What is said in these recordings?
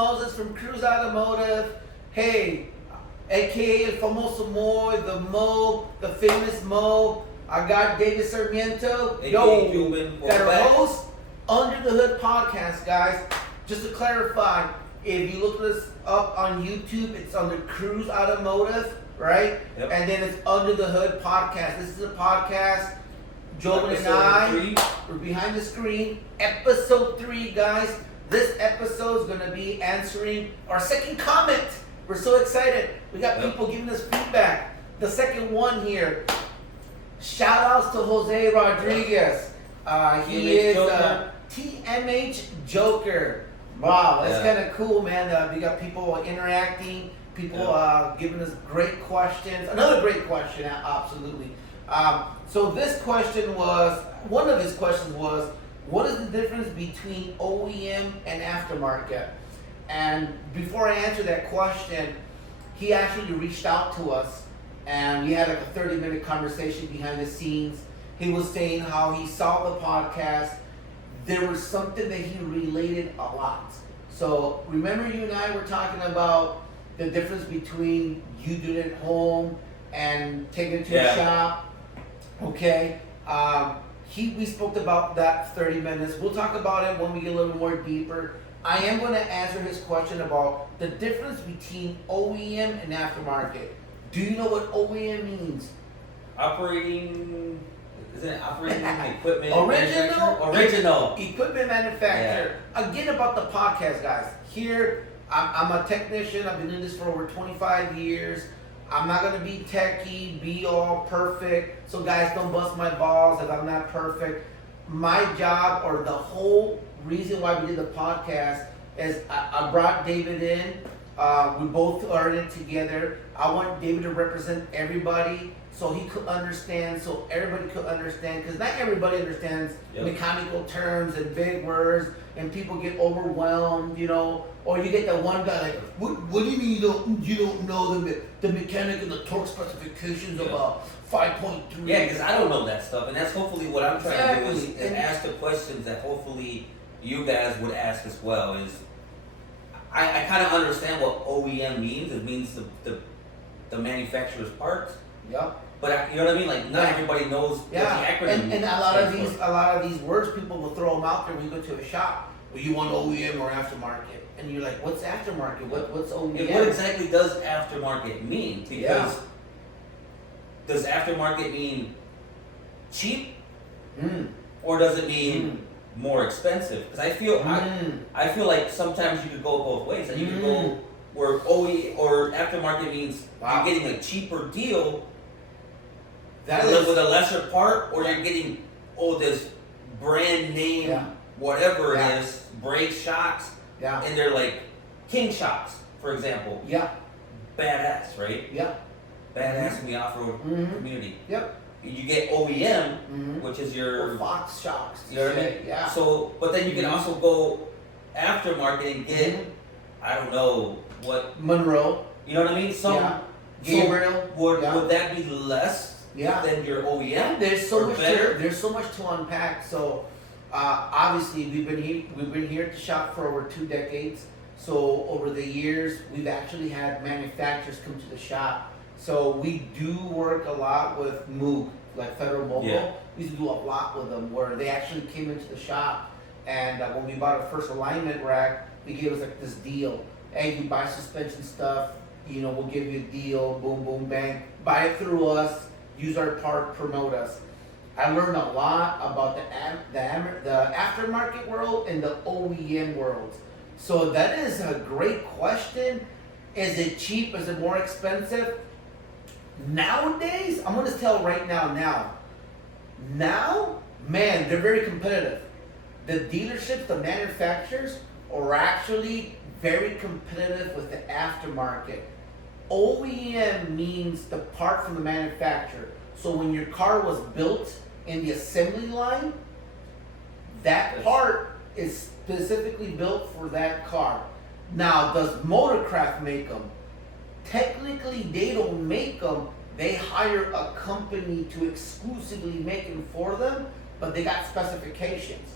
Moses from Cruise Automotive. Hey, aka El Famoso Mo, the Mo, the famous Mo. I got David Sarmiento. Yo, got our host, Under the Hood podcast, guys. Just to clarify, if you look us up on YouTube, it's under Cruise Automotive, right? Yep. And then it's Under the Hood podcast. This is a podcast. Jovan and I, we're behind the screen. Episode 3, guys. This episode is going to be answering our second comment. We're so excited. We got people giving us feedback. The second one here. Shout outs to Jose Rodriguez. He is TMH Joker. Wow, that's kind of cool, man. We got people interacting, people giving us great questions. Another great question, absolutely. So this question was, one of his questions was, what is the difference between OEM and aftermarket? And before I answer that question, he actually reached out to us and we had like a 30-minute conversation behind the scenes. He was saying how he saw the podcast. There was something that he related a lot. So remember, you and I were talking about the difference between you doing it at home and taking it to a shop. Okay. We spoke about that 30 minutes. We'll talk about it when we get a little more deeper. I am going to answer his question about the difference between OEM and aftermarket. Do you know what OEM means? Operating equipment Original equipment manufacturer. Yeah. Again, about the podcast, guys. Here, I'm a technician. I've been doing this for over 25 years. I'm not going to be techie, be all perfect. So guys, don't bust my balls if I'm not perfect. My job, or the whole reason why we did the podcast, is I brought David in. We both are in it together. I want David to represent everybody so he could understand, so everybody could understand, because not everybody understands mechanical terms and big words, and people get overwhelmed, you know, or you get that one guy like, what do you mean you don't know the mechanic and the torque specifications of a 5.3? Yeah, because I don't know that stuff, and that's hopefully what I'm trying to do is ask the questions that hopefully you guys would ask as well. Is I kind of understand what OEM means. It means the manufacturer's parts. Yeah. But you know what I mean? Like not everybody knows what the acronym and a lot of these words, people will throw them out there when you go to a shop. Well, you want OEM or aftermarket, and you're like, what's aftermarket? What's OEM? And what exactly does aftermarket mean? Because does aftermarket mean cheap, or does it mean more expensive? Because I feel like sometimes you could go both ways, and you could go where OE or aftermarket means you're getting a cheaper deal with a lesser part, or you're getting this brand name whatever it is, brake shocks, and they're like King shocks, for example. Badass, right? Badass in the off-road community. You get OEM, which is your Fox shocks. You know what I mean? Yeah. So, but then you can also go aftermarket and get, I don't know what Monroe. You know what I mean? Gabriel. Would that be less than your OEM? There's so much. There's so much to unpack. So, obviously, we've been here at the shop for over 2 decades. So over the years, we've actually had manufacturers come to the shop. So we do work a lot with Moog, like Federal Mobile. We used to do a lot with them where they actually came into the shop, and when we bought our first alignment rack, they gave us like this deal. Hey, you buy suspension stuff, you know, we'll give you a deal, boom, boom, bang. Buy it through us, use our part, promote us. I learned a lot about the aftermarket world and the OEM world. So that is a great question. Is it cheap? Is it more expensive? Nowadays, I'm going to tell right now, man, they're very competitive. The dealerships, the manufacturers are actually very competitive with the aftermarket. OEM means the part from the manufacturer. So when your car was built in the assembly line, that part is specifically built for that car. Now, does Motorcraft make them? Technically, they don't make them. They hire a company to exclusively make them for them, but they got specifications.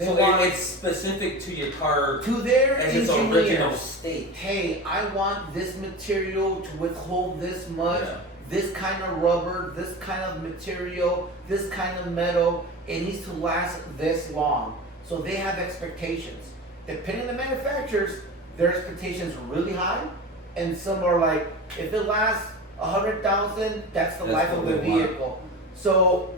So it's specific to your car, to their as its engineers. original state. Hey, I want this material to withhold this much, Yeah. this kind of rubber, this kind of material, this kind of metal. It needs to last this long. So they have expectations. Depending on the manufacturers, their expectations are really high, and some are like, if it lasts 100,000, that's the life of the vehicle. So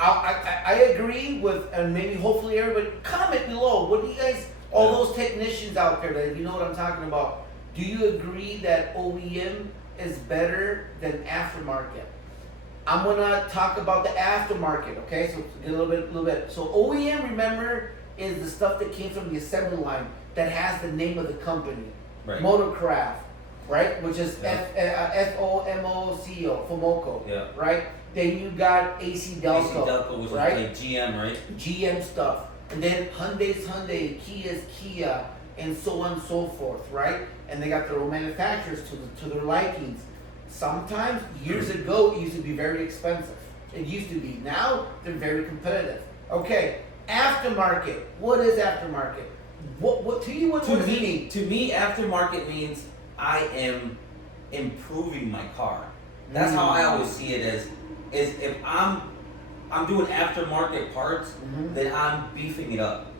I agree with, and maybe hopefully everybody comment below. What do you guys, all those technicians out there that you know what I'm talking about? Do you agree that OEM is better than aftermarket? I'm gonna talk about the aftermarket, okay? So get a little bit. So OEM, remember, is the stuff that came from the assembly line that has the name of the company, Right. Motorcraft, right? Which is Yeah. FOMOCO, FOMOCO, Yeah. right? Then you got AC Delco, AC Delco was right? like GM, right? GM stuff, and then Hyundai's Hyundai, Kia's Kia, and so on and so forth, right? And they got their own manufacturers to their likings. Sometimes years ago it used to be very expensive. It used to be. Now they're very competitive. Okay, aftermarket. What is aftermarket? What to you? What does it mean? To me, aftermarket means I am improving my car. That's how I always see it as if I'm doing aftermarket parts, then I'm beefing it up.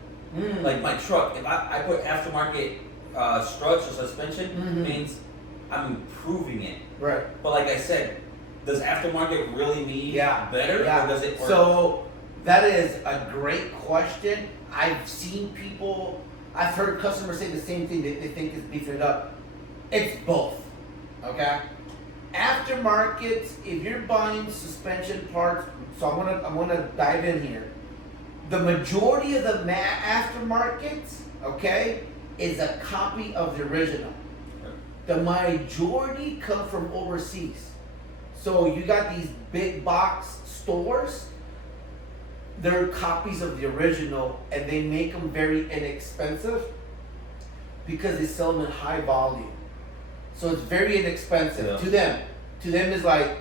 Like my truck, if I put aftermarket struts or suspension, means I'm improving it. Right. But like I said, does aftermarket really mean better, or does it? So that is a great question. I've seen people, I've heard customers say the same thing. They think it's beefing it up. It's both. Okay. Aftermarket, if you're buying suspension parts, so I'm gonna dive in here. The majority of the aftermarket, okay, is a copy of the original. The majority come from overseas. So you got these big box stores, they're copies of the original, and they make them very inexpensive because they sell them in high volume. So it's very inexpensive to them. To them it's like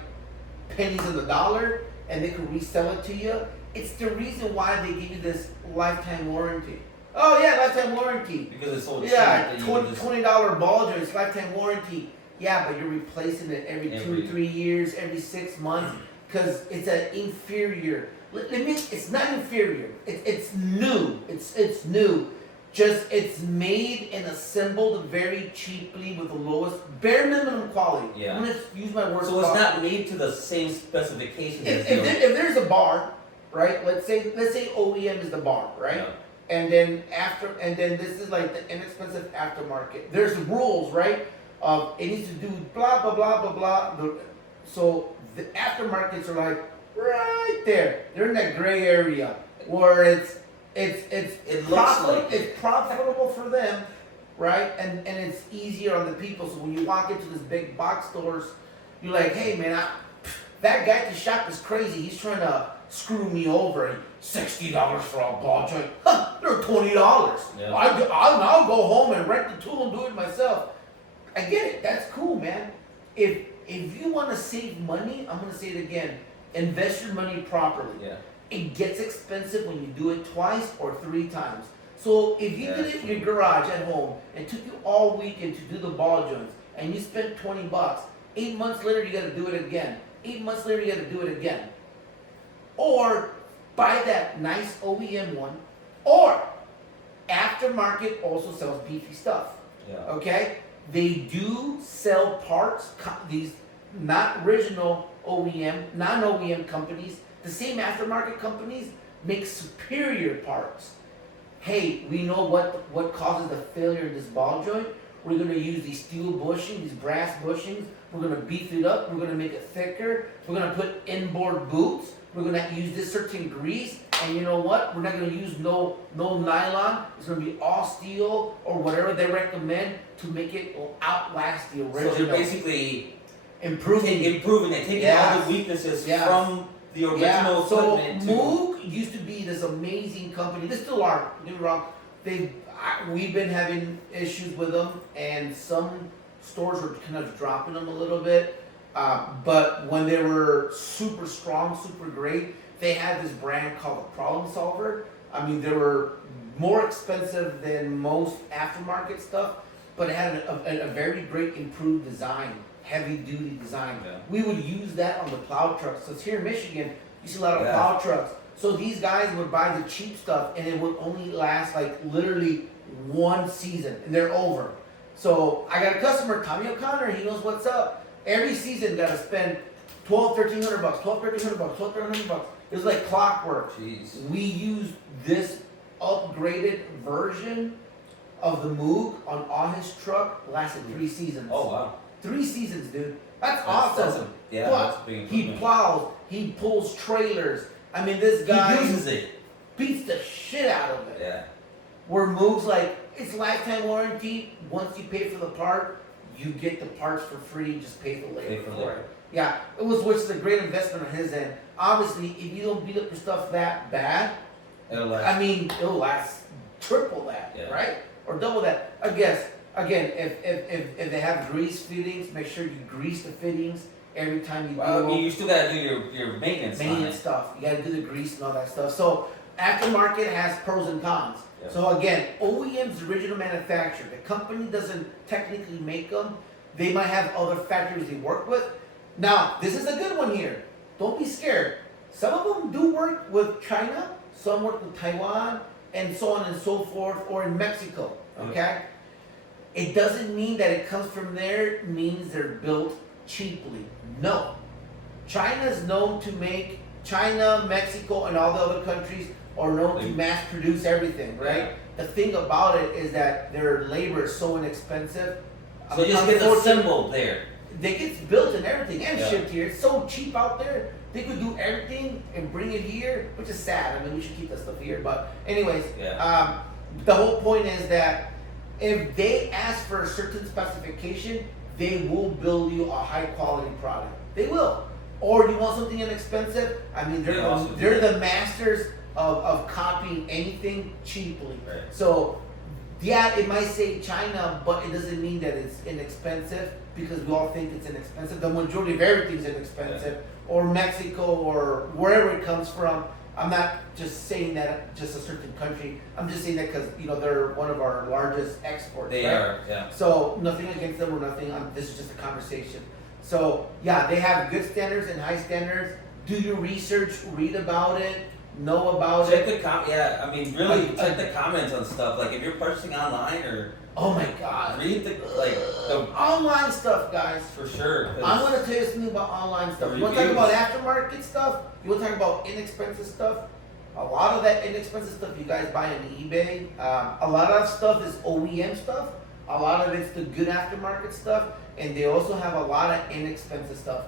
pennies on the dollar, and they can resell it to you. It's the reason why they give you this lifetime warranty. Oh yeah, lifetime warranty. Because it's so cheap. Yeah, $20 ball joints, lifetime warranty. Yeah, but you're replacing it every 2-3 years, every 6 months, because it's an inferior. It's not inferior. It's new. It's new. Just it's made and assembled very cheaply with the lowest bare minimum quality. Yeah. I'm gonna use my words. So it's not made to the same specifications. If there's a bar, right? Let's say OEM is the bar, right? Yeah. And then this is like the inexpensive aftermarket. There's rules, right? It needs to do blah blah blah blah blah. So the aftermarkets are like right there. They're in that gray area where it's profitable for them, right? And it's easier on the people. So when you walk into this big box stores, you're like, hey man, that guy at the shop is crazy. He's trying to screw me over. And $60 for a ball joint. Huh, they're $20. Yeah. I'll go home and rent the tool and do it myself. I get it. That's cool, man. If you want to save money, I'm gonna say it again. Invest your money properly. Yeah. It gets expensive when you do it twice or 3 times. So if you did it in your garage at home and took you all weekend to do the ball joints and you spent $20, 8 months later you gotta do it again. 8 months later you gotta do it again. Or buy that nice OEM one, or aftermarket also sells beefy stuff. Yeah. Okay? They do sell parts, these not original OEM, non-OEM companies, the same aftermarket companies make superior parts. Hey, we know what causes the failure in this ball joint. We're gonna use these steel bushings, these brass bushings. We're gonna beef it up. We're gonna make it thicker. We're gonna put inboard boots. We're gonna use this certain grease. And you know what? We're not gonna use no nylon. It's gonna be all steel or whatever they recommend to make it outlast the original. So they're basically improving it, taking all the weaknesses from the original equipment. So Moog used to be this amazing company. They still are. Don't get me wrong. We've been having issues with them, and some stores are kind of dropping them a little bit. But when they were super strong, super great, they had this brand called the Problem Solver I mean, they were more expensive than most aftermarket stuff, but it had a very great improved design, heavy duty design. Yeah. We would use that on the plow trucks. So here in Michigan, you see a lot of Yeah. plow trucks. So these guys would buy the cheap stuff and it would only last like literally one season and they're over. So I got a customer, Tommy O'Connor, he knows what's up. Every season gotta spend $1,200, $1,300, $1,200. It was like clockwork. Jeez. We used this upgraded version of the Moog on all his truck, lasted 3 seasons. Oh wow. 3 seasons, dude. That's awesome. Yeah, But that's a big he improvement. plows, he pulls trailers. I mean, this guy He uses it. beats the shit out of it. Yeah. Where Moog's like, it's lifetime warranty. Once you pay for the part, you get the parts for free. Just pay the labor Pay for for labor. it. Yeah, which is a great investment on his end. Obviously, if you don't beat up your stuff that bad, It'll last. I mean, it'll last triple that, Yeah. right? Or double that. I guess, again, if they have grease fittings, make sure you grease the fittings every time you Well, do you still gotta do your maintenance. on maintenance it. stuff. You gotta do the grease and all that stuff. So, aftermarket has pros and cons. Yeah. So again, OEM's original manufacturer. The company doesn't technically make them. They might have other factories they work with. Now, this is a good one here. Don't be scared. Some of them do work with China, some work with Taiwan, and so on and so forth, or in Mexico, okay? It doesn't mean that it comes from there, means they're built cheaply. No. China's known to make, China, Mexico, and all the other countries are known to mass produce everything, right? Yeah. The thing about it is that their labor is so inexpensive. So it just gets assembled there. They get built and everything and Yeah. shipped here. It's so cheap out there. They could do everything and bring it here, which is sad. I mean, we should keep that stuff here. But anyways, Yeah. the whole point is that if they ask for a certain specification, they will build you a high quality product. They will. Or you want something inexpensive? I mean, They also do they're that. the masters of copying anything cheaply. Right. So, yeah, it might say China, but it doesn't mean that it's inexpensive because we all think it's inexpensive. The majority of everything's inexpensive, or Mexico, or wherever it comes from. I'm not just saying that just a certain country. I'm just saying that because they're one of our largest exports. They right? are. Yeah. So nothing against them or nothing. This is just a conversation. So yeah, they have good standards and high standards. Do your research, read about it, know about Check it. the yeah. I mean, really check the comments on stuff. Like if you're purchasing online or Oh my God. read the Online stuff, guys. for sure. 'Cause I'm gonna tell you something about online stuff. The You want to talk about reviews. aftermarket stuff? You want to talk about inexpensive stuff? A lot of that inexpensive stuff you guys buy on eBay. A lot of stuff is OEM stuff. A lot of it's the good aftermarket stuff, and they also have a lot of inexpensive stuff.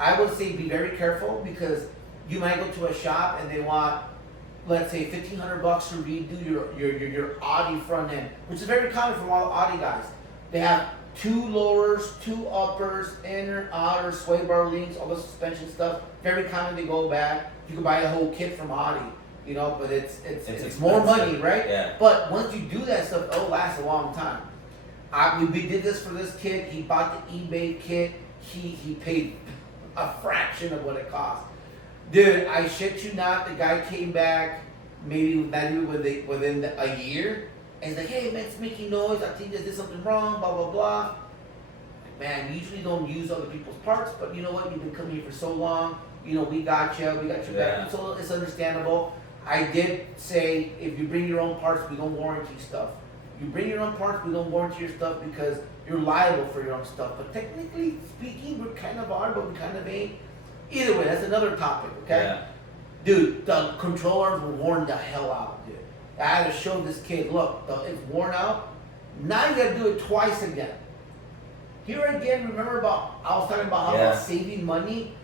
I would say be very careful because you might go to a shop and they want, let's say, $1,500 to redo your Audi front end, which is very common from all the Audi guys. They have 2 lowers, 2 uppers, inner, outer, sway bar links, all the suspension stuff. Very common. They go back. You can buy a whole kit from Audi, but it's more money, right? Yeah. But once you do that stuff, it'll last a long time. We did this for this kid. He bought the eBay kit. He paid a fraction of what it cost. Dude, I shit you not. The guy came back maybe within a year, and he's like, "Hey man, it's making noise. I think I did something wrong. Blah blah blah." Like, man, we usually don't use other people's parts, but you know what? You've been coming here for so long. We got you. We got your back. So it's understandable. I did say if you bring your own parts, we don't warranty stuff. You bring your own parts, we don't warranty your stuff because you're liable for your own stuff. But technically speaking, we kind of are, but we kind of ain't. Either way, that's another topic, okay? Yeah. Dude, the controllers were worn the hell out, dude. I had to show this kid, look, it's worn out. Now you gotta do it twice again. Here again, remember I was talking about how about saving money?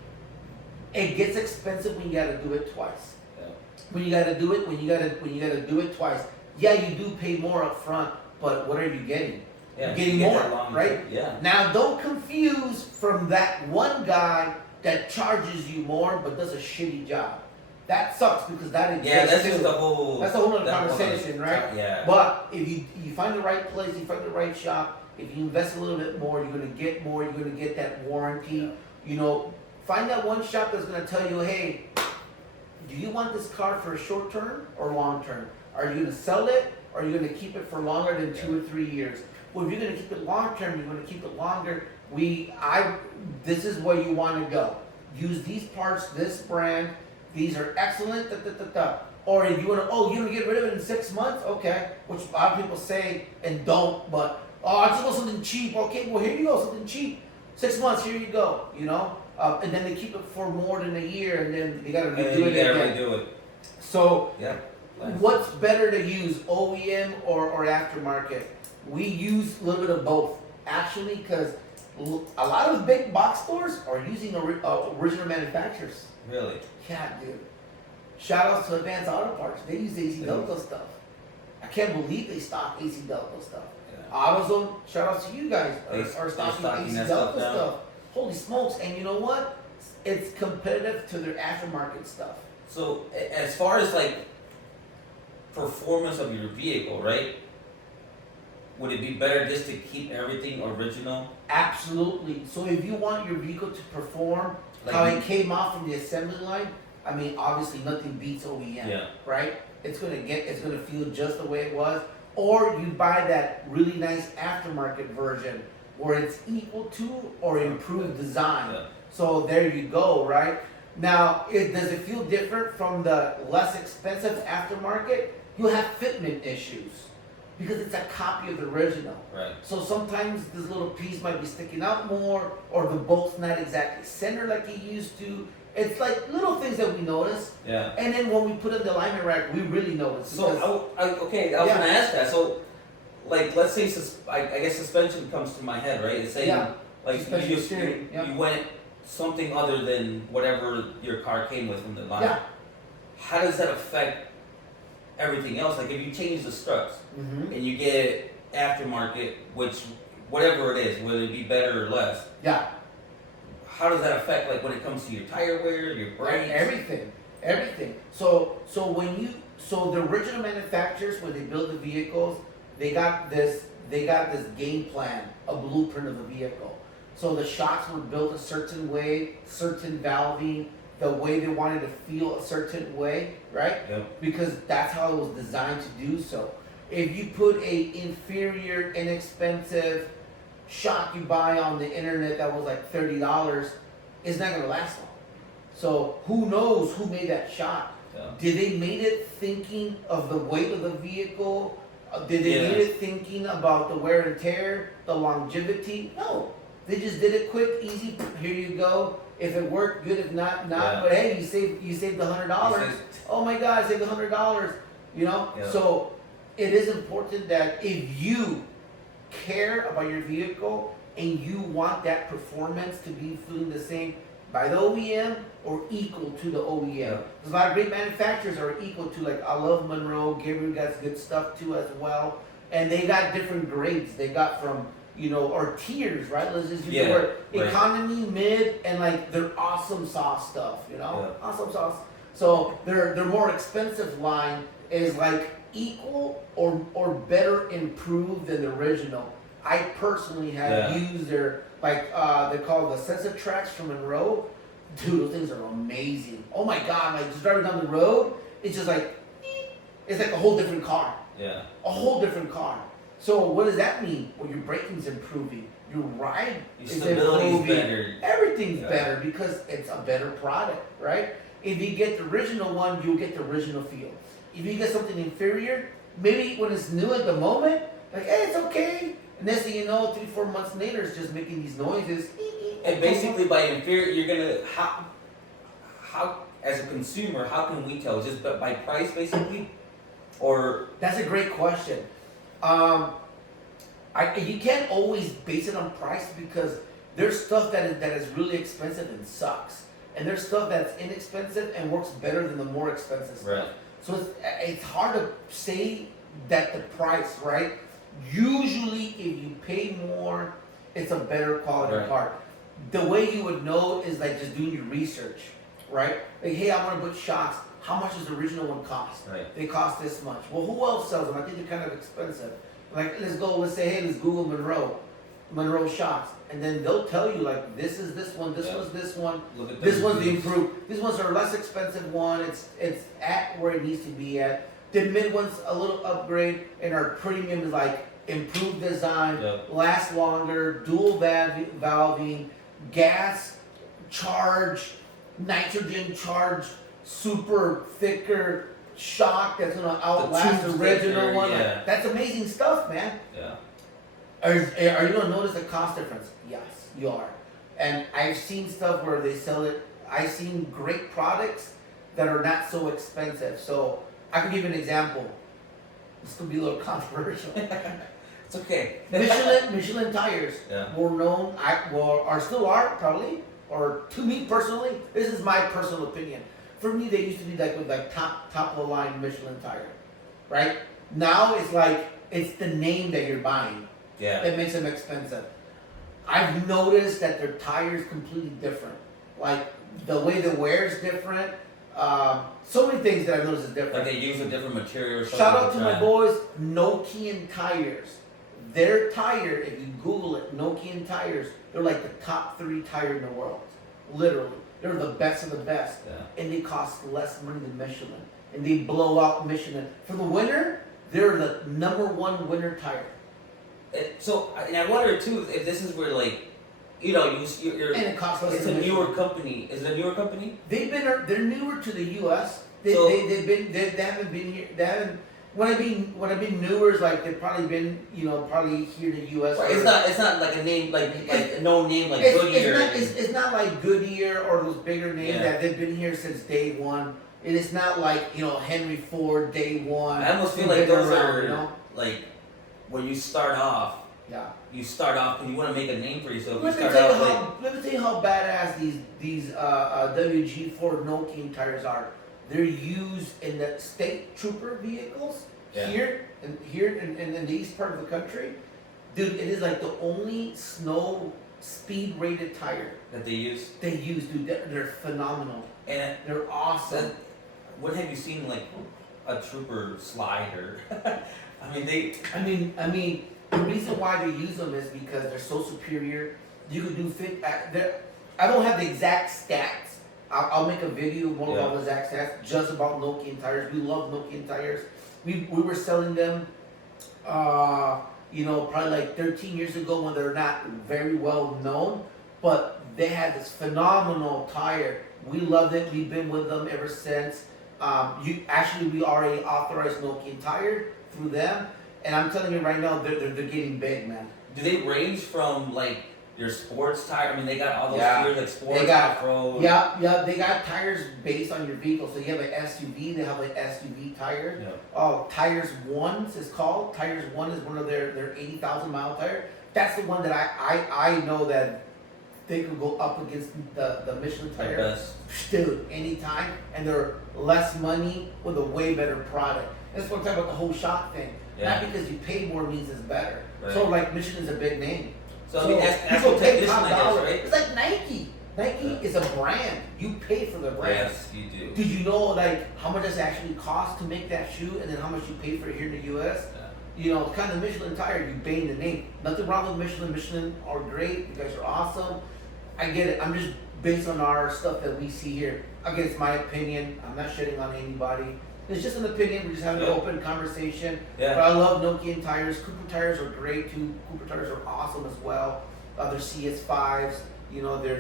It gets expensive when you gotta do it twice. Yeah. When you gotta do it twice. Yeah, you do pay more up front, but what are you getting? Yeah, You're getting you get more, that long- right? Yeah. Now, don't confuse from that one guy that charges you more but does a shitty job. That sucks because that exists Yeah, that's too. just the whole. That's a whole other that whole conversation, right? Yeah. But if you find the right place, you find the right shop, if you invest a little bit more, you're gonna get more. You're gonna get that warranty. Find that one shop that's gonna tell you, hey, do you want this car for a short term or long term? Are you going to sell it, or are you going to keep it for longer than 2 or 3 years? Well, if you're going to keep it long term, you're going to keep it longer. This is where you want to go. Use these parts, this brand. These are excellent. Or if you want to, you're going to get rid of it in 6 months, okay. Which a lot of people say and don't, but I just want something cheap. Okay, well here you go, something cheap. 6 months, here you go. And then they keep it for more than a year, and then they got to redo it again. Redo it. So, yeah. What's better to use, OEM or aftermarket? We use a little bit of both, actually, because a lot of the big box stores are using original manufacturers. Really? Yeah, dude. Shout outs to Advanced Auto Parts. They use AC Delco stuff. I can't believe they stock AC Delco stuff. Yeah. AutoZone, shout outs to you guys, are stocking AC Delco stuff. Holy smokes. And you know what? It's competitive to their aftermarket stuff. So, as far as like performance of your vehicle, right? Would it be better just to keep everything original? Absolutely. So if you want your vehicle to perform like how it came out from the assembly line, I mean, obviously nothing beats OEM, right? It's gonna feel just the way it was. Or you buy that really nice aftermarket version where it's equal to or improved design. Yeah. So there you go, right? Now, does it feel different from the less expensive aftermarket? You have fitment issues because it's a copy of the original. Right. So sometimes this little piece might be sticking out more, or the bolt's not exactly centered like it used to. It's like little things that we notice. Yeah. And then when we put in the alignment rack, we really notice. So I was gonna ask that. So, like, let's say I guess suspension comes to my head, right? It's saying like you went something other than whatever your car came with from the line. Yeah. How does that affect everything else? Like if you change the struts and you get aftermarket, which whatever it is, whether it be better or less. Yeah. How does that affect like when it comes to your tire wear, your brakes? Everything. So the original manufacturers, when they build the vehicles, they got this game plan, a blueprint of the vehicle. So the shocks were built a certain way, certain valving, the way they wanted to feel a certain way, right? Yep. Because that's how it was designed to do so. If you put a inferior, inexpensive shock you buy on the internet that was like $30, it's not gonna last long. So who knows who made that shock? Yeah. Did they made it thinking of the weight of the vehicle? Did they made it thinking about the wear and tear, the longevity? No. They just did it quick, easy. Here you go. If it worked, good. If not, not. Yeah. But hey, you saved $100. Oh my God, I saved $100. Yeah. So it is important that if you care about your vehicle and you want that performance to be feeling the same by the OEM or equal to the OEM. Yeah. There's a lot of great manufacturers are equal to, like I love Monroe. Gabriel got good stuff too as well, and they got different grades. They got from or tiers, right? Let's just use the word economy, mid, and like their awesome sauce stuff, awesome sauce. So their more expensive line is like equal or better improved than the original. I personally have used their they call the sensor tracks from Monroe. Dude, those things are amazing. Oh my God, like just driving down the road, it's just like it's like a whole different car. Yeah. A whole different car. So what does that mean? Well, your braking's improving, your ride is improving, better. Everything's better because it's a better product, right? If you get the original one, you'll get the original feel. If you get something inferior, maybe when it's new at the moment, like, hey, it's okay. And next thing you know, 3-4 months later, it's just making these noises. And basically by inferior, you're gonna, how as a consumer, how can we tell? Just by price, basically? Or? That's a great question. You can't always base it on price because there's stuff that is really expensive and sucks, and there's stuff that's inexpensive and works better than the more expensive stuff. Right. So it's hard to say that the price, right? Usually, if you pay more, it's a better quality part. The way you would know is like just doing your research, right? Like, hey, I want to put shocks. How much does the original one cost? Right. They cost this much. Well, who else sells them? I think they're kind of expensive. Like, let's say, hey, let's Google Monroe shocks. and then they'll tell you like this is this one, this one's this one, Look at this one's the reviews. improved. These ones are a less expensive one. It's at where it needs to be at. The mid one's a little upgrade, and our premium is like improved design, lasts longer, dual valving, gas charge, nitrogen charge, super thicker shock that's gonna outlast the original thicker, one. yeah. Like, that's amazing stuff, man. Yeah. Are you gonna notice the cost difference? Yes, you are. And I've seen stuff where they sell it. I've seen great products that are not so expensive. So I can give you an example. This could be a little controversial. It's okay. Michelin tires Yeah. were known, or still are probably, or to me personally, this is my personal opinion. For me, they used to be like with like top of the line Michelin tire, right? Now it's like it's the name that you're buying Yeah. that makes them expensive. I've noticed that their tires completely different. Like the way the wear is different. So many things that I've noticed is different. Like they use a different material or something. Shout out to my time. boys, Nokian tires. Their tire, if you Google it, Nokian tires, they're like the top 3 tire in the world. Literally. They're the best of the best. Yeah. And they cost less money than Michelin. And they blow out Michelin. For the winter, they're the #1 winter tire. And I wonder too if this is where like, you're And it costs less it's than a Michelin. newer company. Is it a newer company? They're newer to the U.S. They haven't been here. They haven't. When I mean newer is like they've probably been probably here in the U.S. Right. It's not like a name like a known name like It's Goodyear. it's not like Goodyear or those bigger names that they've been here since day one. It is not like Henry Ford day one. I almost feel Been like those around, are like when you start off. Yeah. You start off and you want to make a name for yourself. Let me tell you how badass these WG Ford Nokian tires are. They're used in the state trooper vehicles here in the east part of the country. Dude, it is like the only snow speed rated tire that they use. Dude. They're phenomenal. And they're awesome. What have you seen like a trooper slide or? I mean, the reason why they use them is because they're so superior. You can do I don't have the exact stats. I'll make a video more about the exact stats just about Nokian tires. We love Nokian tires. We were selling them, probably like 13 years ago when they're not very well known, but they had this phenomenal tire. We loved it. We've been with them ever since. We are a authorized Nokian tire through them, and I'm telling you right now, they're getting big, man. Do they range from like your sports tire? I mean, they got all those tiers like sports, they got off-road. Yeah. They got tires based on your vehicle. So you have an SUV. They have an SUV tire. Yeah. Tires One is called. Tires One is one of their 80,000 mile tire. That's the one that I know that they could go up against the Michelin tire. The best. Dude, anytime, and they're less money with a way better product. That's what I'm talking about, the whole shock thing. Yeah. Not because you pay more means it's better. Right. So like Michelin's a big name. So I mean, that's people what pay technician, top I guess, dollar. right? It's like Nike. Nike is a brand. You pay for the brand. Yes, you do. Did you know like how much it actually costs to make that shoe, and then how much you pay for it here in the U.S.? Yeah. Kind of Michelin tire. You pay in the name. Nothing wrong with Michelin. Michelin are great. You guys are awesome. I get it. I'm just based on our stuff that we see here. Again, it's my opinion. I'm not shitting on anybody. It's just an opinion. We're just having an open conversation. Yeah. But I love Nokian tires. Cooper tires are great too. Cooper tires are awesome as well. Their CS5s. Their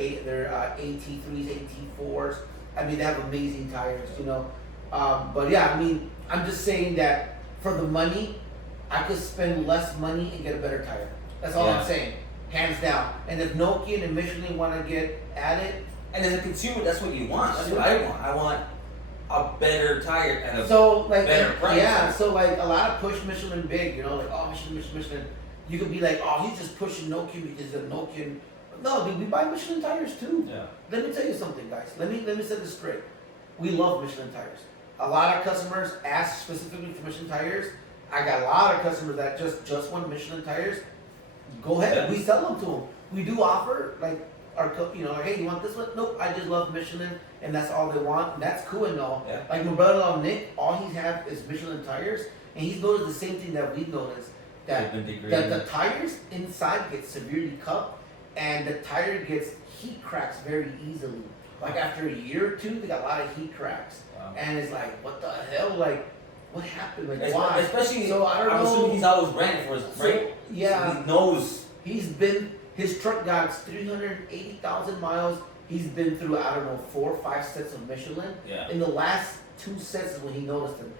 AT3s, AT4s. I mean, they have amazing tires. But yeah, I mean, I'm just saying that for the money, I could spend less money and get a better tire. That's all I'm saying. Hands down. And if Nokian and Michelin want to get at it, and as a consumer, that's what you want. That's what I want. I want a better tire at a better price. Yeah, so like a lot of push Michelin big, like Michelin. You could be like, oh, he's just pushing Nokian because of Nokian. No, dude, we buy Michelin tires too. Yeah. Let me tell you something, guys. Let me set this straight. We love Michelin tires. A lot of customers ask specifically for Michelin tires. I got a lot of customers that just want Michelin tires. Go ahead, Yeah. we sell them to them. We do offer like hey, you want this one? Nope, I just love Michelin, and that's all they want. And that's cool and all. Yeah. Like my brother-in-law Nick, all he has is Michelin tires, and he's noticed the same thing that we've noticed. that the tires inside get severely cupped, and the tire gets heat cracks very easily. Like after a year or two, they got a lot of heat cracks, and it's like, what the hell, like. What happened? Like why? Especially, so I don't know. Assuming he's always ran it for his right. Yeah, so he knows. His truck got 380,000 miles. He's been through, I don't know, 4 or 5 sets of Michelin. Yeah. In the last 2 sets is when he noticed it,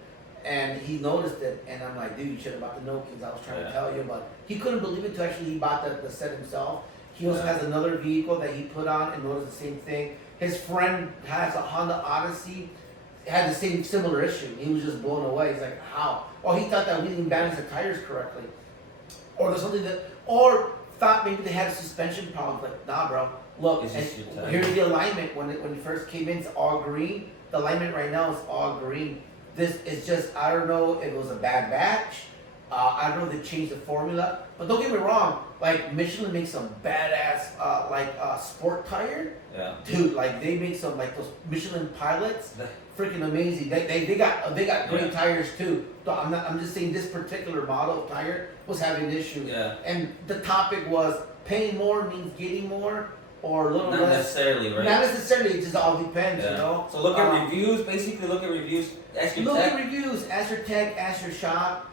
and he noticed it, and I'm like, dude, you should have bought the Nokins. I was trying to tell you, but he couldn't believe it until actually he bought the set himself. He also has another vehicle that he put on and noticed the same thing. His friend has a Honda Odyssey. Had the similar issue. He was just blown away. He's like, how? Well, he thought that we didn't balance the tires correctly, or there's something or thought maybe they had a suspension problem. But nah, bro. Look, and here's the alignment. When it first came in, it's all green. The alignment right now is all green. This is just, I don't know if it was a bad batch. I don't know if they changed the formula. But don't get me wrong. Like Michelin makes some badass sport tire. Yeah. Dude, like they make some like those Michelin pilots. Freaking amazing. They got great tires too. So I'm just saying this particular model of tire was having issues. Yeah. And the topic was paying more means getting more or a little not less. Not necessarily, right? Not necessarily. It just all depends, you know. So look at reviews. Basically, look at reviews. Ask your tech. Look at reviews. Ask your tech. Ask your shop.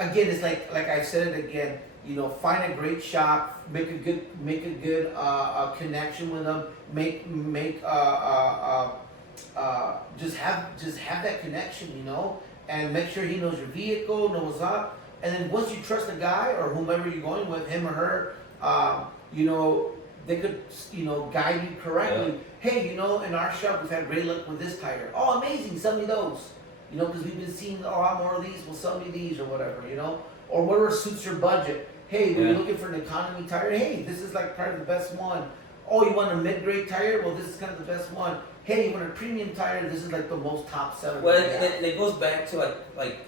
Again, it's like I said it again. You know, find a great shop. Make a good connection with them. Just have that connection, you know, and make sure he knows your vehicle, knows what's up, and then once you trust the guy or whomever you're going with, him or her, you know, they could, you know, guide you correctly. Yeah. Hey, you know, in our shop we've had great luck with this tire. Oh, amazing! Sell me those, you know, because we've been seeing a lot more of these. Well, sell me these or whatever, you know, or whatever suits your budget. Hey, when you're looking for an economy tire, hey, this is like probably the best one. Oh, you want a mid-grade tire? Well, this is kind of the best one. Hey, you want a premium tire? This is like the most top seller. Well, it goes back to like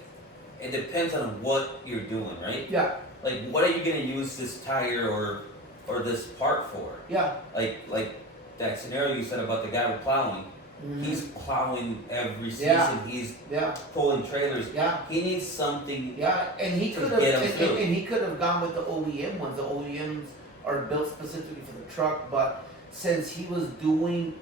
it depends on what you're doing, right? Yeah. Like, what are you gonna use this tire or this part for? Yeah. Like that scenario you said about the guy with plowing. Mm-hmm. He's plowing every season. Yeah. He's pulling trailers. Yeah. He needs something. Yeah, and he could have gone with the OEM ones. The OEMs are built specifically for the truck, but since he was doing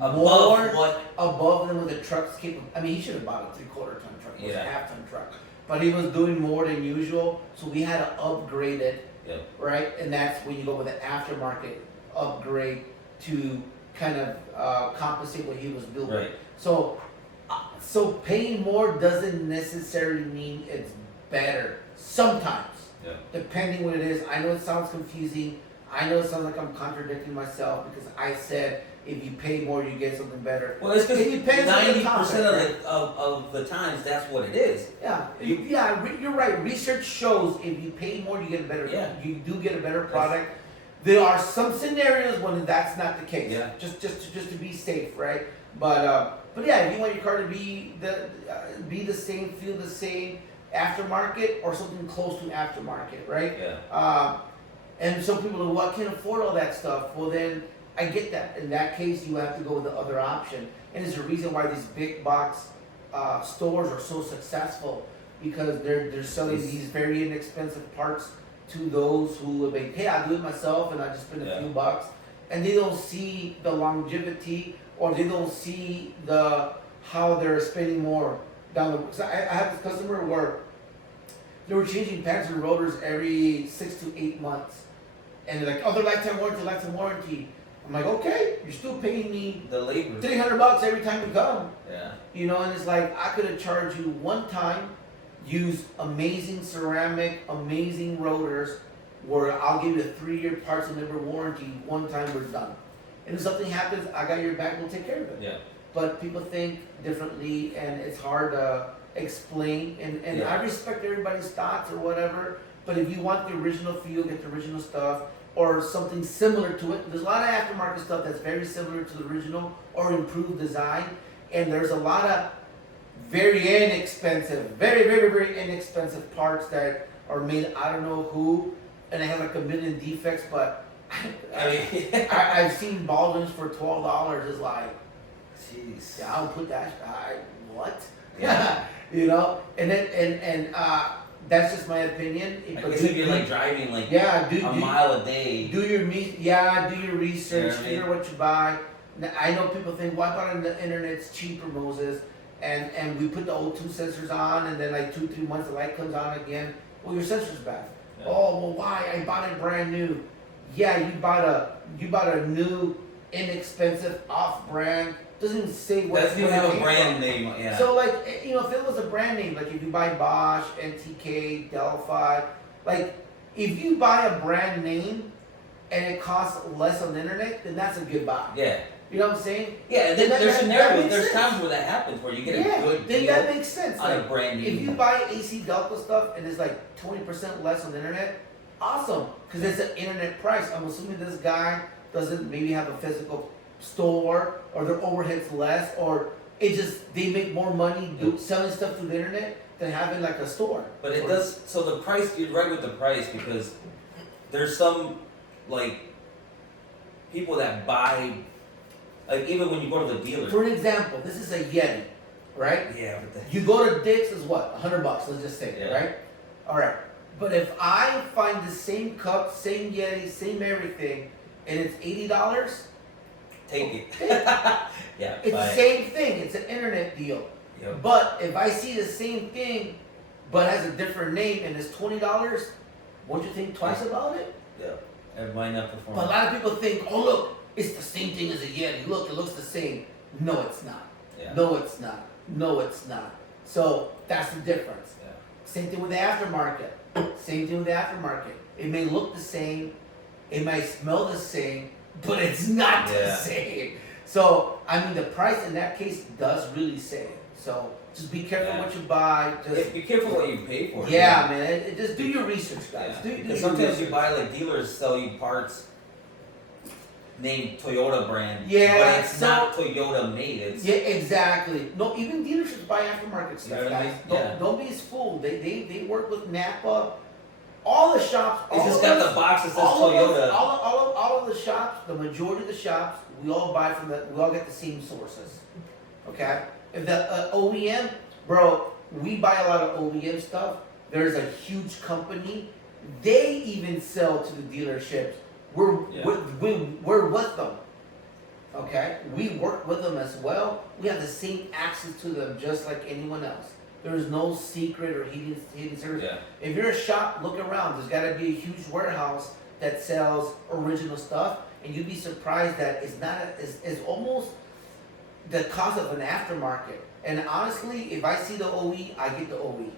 above them with the truck's capable, I mean, he should have bought a 3/4 ton truck. It was a half-ton truck, but he was doing more than usual, so we had to upgrade it. Yep. Right, and that's when you go with an aftermarket upgrade to kind of compensate what he was doing. Right. So paying more doesn't necessarily mean it's better. Sometimes. Yeah. Depending what it is. I know it sounds confusing. I know it sounds like I'm contradicting myself because I said if you pay more, you get something better. Well, it's because 90% of the times that's what it is. Yeah, you're right. Research shows if you pay more, you get a better. Yeah. You do get a better product. There are some scenarios when that's not the case. Yeah. Just to be safe, right? But yeah, if you want your car to be the same, feel the same, aftermarket or something close to aftermarket, right? Yeah. And some people go, well, I can't afford all that stuff. Well, then I get that. In that case, you have to go with the other option. And it's the reason why these big box stores are so successful because they're selling these very inexpensive parts to those who would be, hey, I'll do it myself and I just spend a few bucks. And they don't see the longevity or they don't see how they're spending more down the road. So I have this customer where they were changing pads and rotors every 6 to 8 months. And they're like, oh, they're lifetime warranty. I'm like, okay, you're still paying me the labor $300 every time you come. Yeah. You know, and it's like, I could have charged you one time, use amazing ceramic, amazing rotors, where I'll give you a 3-year parts and labor warranty, one time we're done. And if something happens, I got your back, we'll take care of it. Yeah. But people think differently and it's hard to explain and I respect everybody's thoughts or whatever, but if you want the original feel, get the original stuff or something similar to it. There's a lot of aftermarket stuff that's very similar to the original or improved design, and there's a lot of very inexpensive, very, very, very inexpensive parts that are made I don't know who, and they have like a million defects, but I've seen Baldwin's for $12. Is like, jeez, I'll put that. What? Yeah. You know, and then That's just my opinion. I guess if you're like driving like a mile a day. Do your research, You know what I figure what you buy. Now, I know people think, well, I bought it on the internet, it's cheaper, Moses. And we put the O2 sensors on, and then like 2-3 months the light comes on again. Well, your sensor's bad. Yeah. Oh, well, why? I bought it brand new. Yeah, you bought a new, inexpensive, off-brand. Doesn't even say what. Doesn't even have a brand name. Yeah. So like, you know, if it was a brand name, like if you buy Bosch, NTK, Delphi, like if you buy a brand name and it costs less on the internet, then that's a good buy. Yeah. You know what I'm saying? Yeah, there's scenarios, there's times where that happens, where you get a good deal. Then that makes sense. On a brand new. If you buy AC Delco stuff and it's like 20% less on the internet, awesome, because it's an internet price. I'm assuming this guy doesn't maybe have a physical store, or their overhead's less, or it just they make more money selling stuff through the internet than having like a store. But it does. So the price, you're right with the price, because there's some like people that buy. Like even when you go to the dealer. For an example, this is a Yeti, right? Yeah. You go to Dick's is what? $100, let's just say, right? All right. But if I find the same cup, same Yeti, same everything, and it's $80, take it. Yeah. It's the same thing. It's an internet deal. Yep. But if I see the same thing, but has a different name and it's $20, won't you think twice about it? Yeah. It might not perform. But a lot of people think, oh look, it's the same thing as a Yeti. Look, it looks the same. No, it's not. Yeah. No, it's not. No, it's not. So that's the difference. Yeah. Same thing with the aftermarket. Same thing with the aftermarket. It may look the same, it might smell the same, but it's not the same. So I mean, the price in that case does really say it. So just be careful what you buy. Just be careful what you pay for. Yeah, man. Just do your research, guys. Yeah. Because sometimes you buy, like, dealers sell you parts named Toyota brand, but it's not Toyota made. It's exactly. No, even dealerships buy aftermarket stuff, you know guys. I mean? Don't be fooled. They work with Napa. All the shops. It's just got the box that says Toyota. All of the shops, the majority of the shops, we all buy from we all get the same sources. Okay? If the OEM, bro, we buy a lot of OEM stuff. There's a huge company. They even sell to the dealerships. We're with them. Okay? We work with them as well. We have the same access to them just like anyone else. There is no secret or hidden service. Yeah. If you're a shop, look around. There's got to be a huge warehouse that sells original stuff, and you'd be surprised that it's almost the cost of an aftermarket. And honestly, if I see the OE, I get the OE.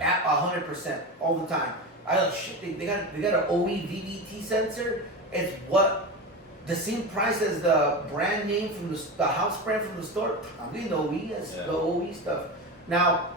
At 100% all the time. I like shit. They got an OE VVT sensor. It's the same price as the brand name from the house brand from the store. I'm getting the OE. That's the OE stuff. Now,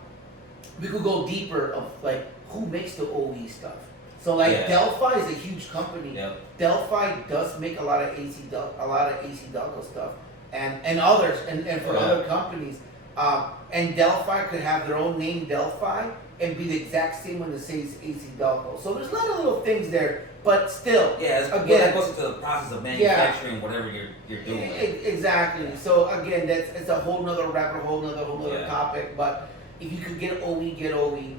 we could go deeper of like who makes the OE stuff. So like Delphi is a huge company. Yep. Delphi does make a lot of AC Delco stuff, and others, and for other companies. And Delphi could have their own name, Delphi, and be the exact same one that says AC Delco. So there's a lot of little things there, but still, again, that goes into the process of manufacturing whatever you're doing. Exactly. So again, it's a whole nother rabbit hole, whole nother topic. But if you could get OE, get OE.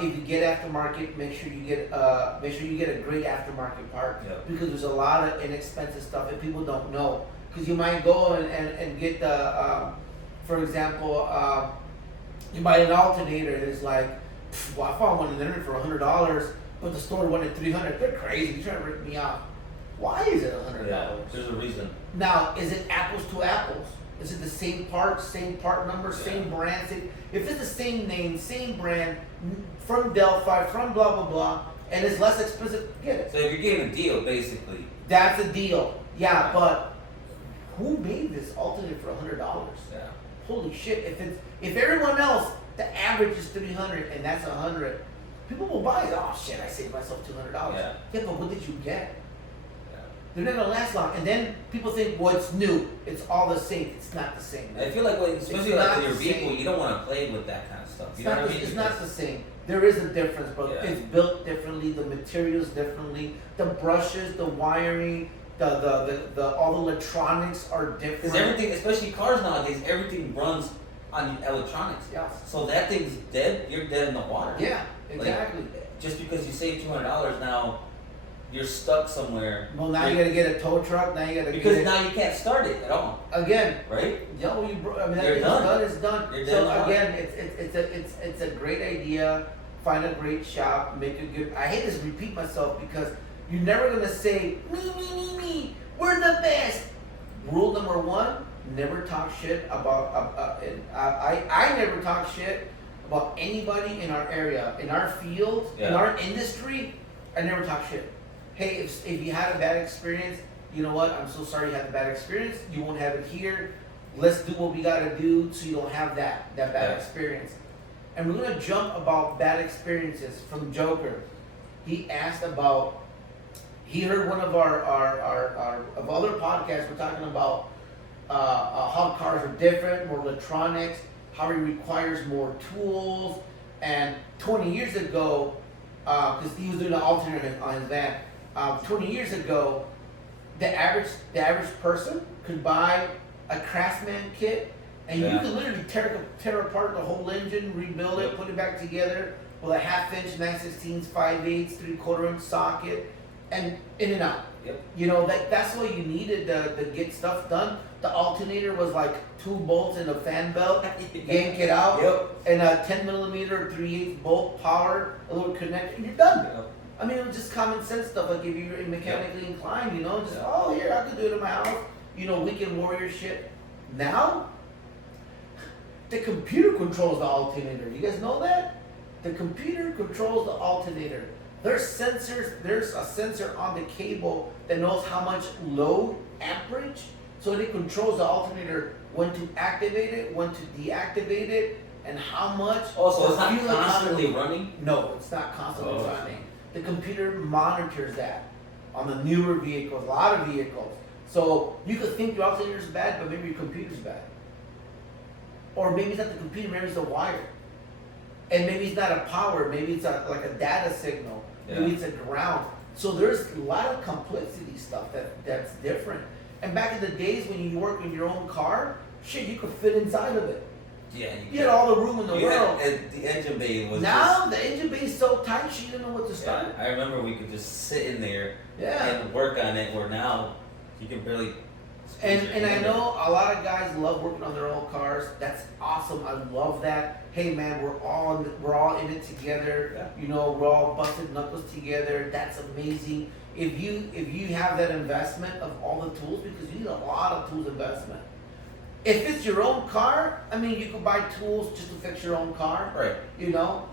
If you get aftermarket, make sure you get a great aftermarket part, because there's a lot of inexpensive stuff that people don't know. Because you might go and get for example, you buy an alternator and it's like, well, I found one on the internet for $100, but the store wanted $300. They're crazy. You're trying to rip me off. Why is it $100? There's a reason. Now, is it apples to apples? Is it the same part number, same brand? If it's the same name, same brand, from Delphi, from blah blah blah, and it's less expensive, get it. So if you're getting a deal, basically. That's a deal. Yeah, but who made this alternate for $100? Yeah. Holy shit! If everyone else, the average is $300 and that's $100, people will buy it. Oh shit! I saved myself $200. Yeah, but what did you get? They're not gonna last long, and then people think, well, it's new, it's all the same. It's not the same. I feel like, especially like with your vehicle, you don't want to play with that kind of stuff. You know what I mean? It's not the same. There is a difference, bro. It's built differently, the materials differently, the brushes, the wiring, the all the electronics are different. Because everything, especially cars nowadays, everything runs on electronics. Yeah. So that thing's dead. You're dead in the water. Yeah, exactly. Like, just because you save $200 now, you're stuck somewhere. Well, now you gotta get a tow truck. Now you gotta now you can't start it at all. Again, right? Yeah, I mean, that You're thing's done. done. It's done. You're So dead again, it's a great idea. Find a great shop. Make a good. I hate to repeat myself because you're never gonna say me. We're the best. Rule number one: never talk shit about. I never talk shit about anybody in our area, in our field, in our industry. I never talk shit. Hey, if you had a bad experience, you know what? I'm so sorry you had a bad experience. You won't have it here. Let's do what we gotta do so you don't have that bad experience. And we're gonna jump about bad experiences from Joker. He asked about. He heard one of our of other podcasts. We're talking about how cars are different, more electronics, how he requires more tools. And 20 years ago, because he was doing an alternator on his van. 20 years ago, the average person could buy a Craftsman kit, and you could literally tear apart the whole engine, rebuild it, put it back together with a 1/2 inch, 9/16, 5/8, 3/4 inch socket, and in and out. Yep. You know, that's what you needed to get stuff done. The alternator was like 2 bolts and a fan belt, yank it out, and a 10mm 3/8 bolt power, a little connector, and you're done. Yep. I mean, it was just common sense stuff. Like if you're mechanically inclined, you know, just here, I could do it in my house. You know, weekend warrior shit. Now, the computer controls the alternator. You guys know that? The computer controls the alternator. There's sensors. There's a sensor on the cable that knows how much load amperage, so it controls the alternator when to activate it, when to deactivate it, and how much. Oh, so it's not constantly running? No, it's not constantly running. The computer monitors that on the newer vehicles, a lot of vehicles. So you could think your alternator is bad, but maybe your computer's bad. Or maybe it's not the computer, maybe it's the wire. And maybe it's not a power, maybe it's like a data signal, maybe it's a ground. So there's a lot of complexity stuff that's different. And back in the days when you work in your own car, shit, you could fit inside of it. Yeah, you had all the room in the world. The engine bay was now the engine bay is so tight, she didn't know what to start. Yeah, I remember we could just sit in there Yeah. and work on it. Where now you can barely. And I know a lot of guys love working on their own cars. That's awesome. I love that. Hey man, we're all in it together. Yeah. You know, we're all busted knuckles together. That's amazing. If you have that investment of all the tools, because you need a lot of tools investment. If it's your own car, I mean, you could buy tools just to fix your own car. Right. You know,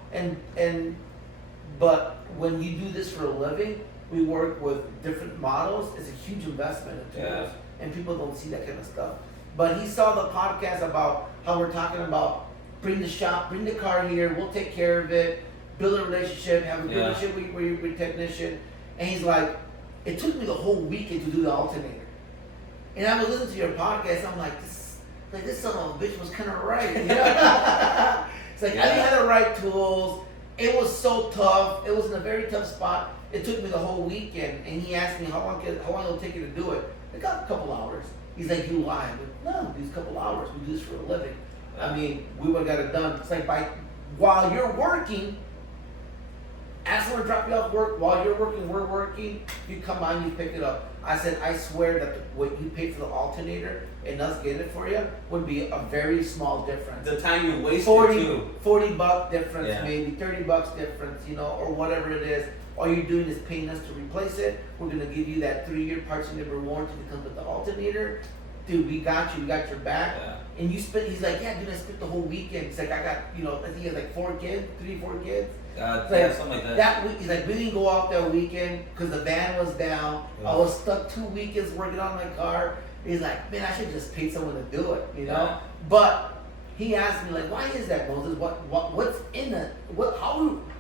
but when you do this for a living, we work with different models. It's a huge investment in tools. And people don't see that kind of stuff. But he saw the podcast about how we're talking about bring the car here, we'll take care of it, build a relationship, have a good relationship with your technician. And he's like, it took me the whole weekend to do the alternator. And I was listening to your podcast, I'm like, this son of a bitch was kind of right. You know? It's like, I didn't have the right tools. It was so tough. It was in a very tough spot. It took me the whole weekend. And he asked me how long it'll take you to do it. It got a couple hours. He's like, you lie. But no, these couple hours. We do this for a living. I mean, we would have got it done. It's like while you're working, ask someone to drop you off work. While you're working, we're working. You come by and you pick it up. I said, I swear that what you paid for the alternator and us getting it for you would be a very small difference. The time you wasted $40 difference, maybe $30 difference, you know, or whatever it is. All you're doing is paying us to replace it. We're gonna give you that 3-year parts and labor warranty that comes with the alternator. Dude, we got you. We got your back. Yeah. And he's like, yeah, dude, I spent the whole weekend. He's like, I got, you know, I think he has like 4 kids, 4 kids. Something like that. That week, he's like, we didn't go off that weekend because the van was down. Yeah. I was stuck 2 weekends working on my car. He's like, man, I should just pay someone to do it, you know. Yeah. But he asked me like, why is that, Moses? What's in it?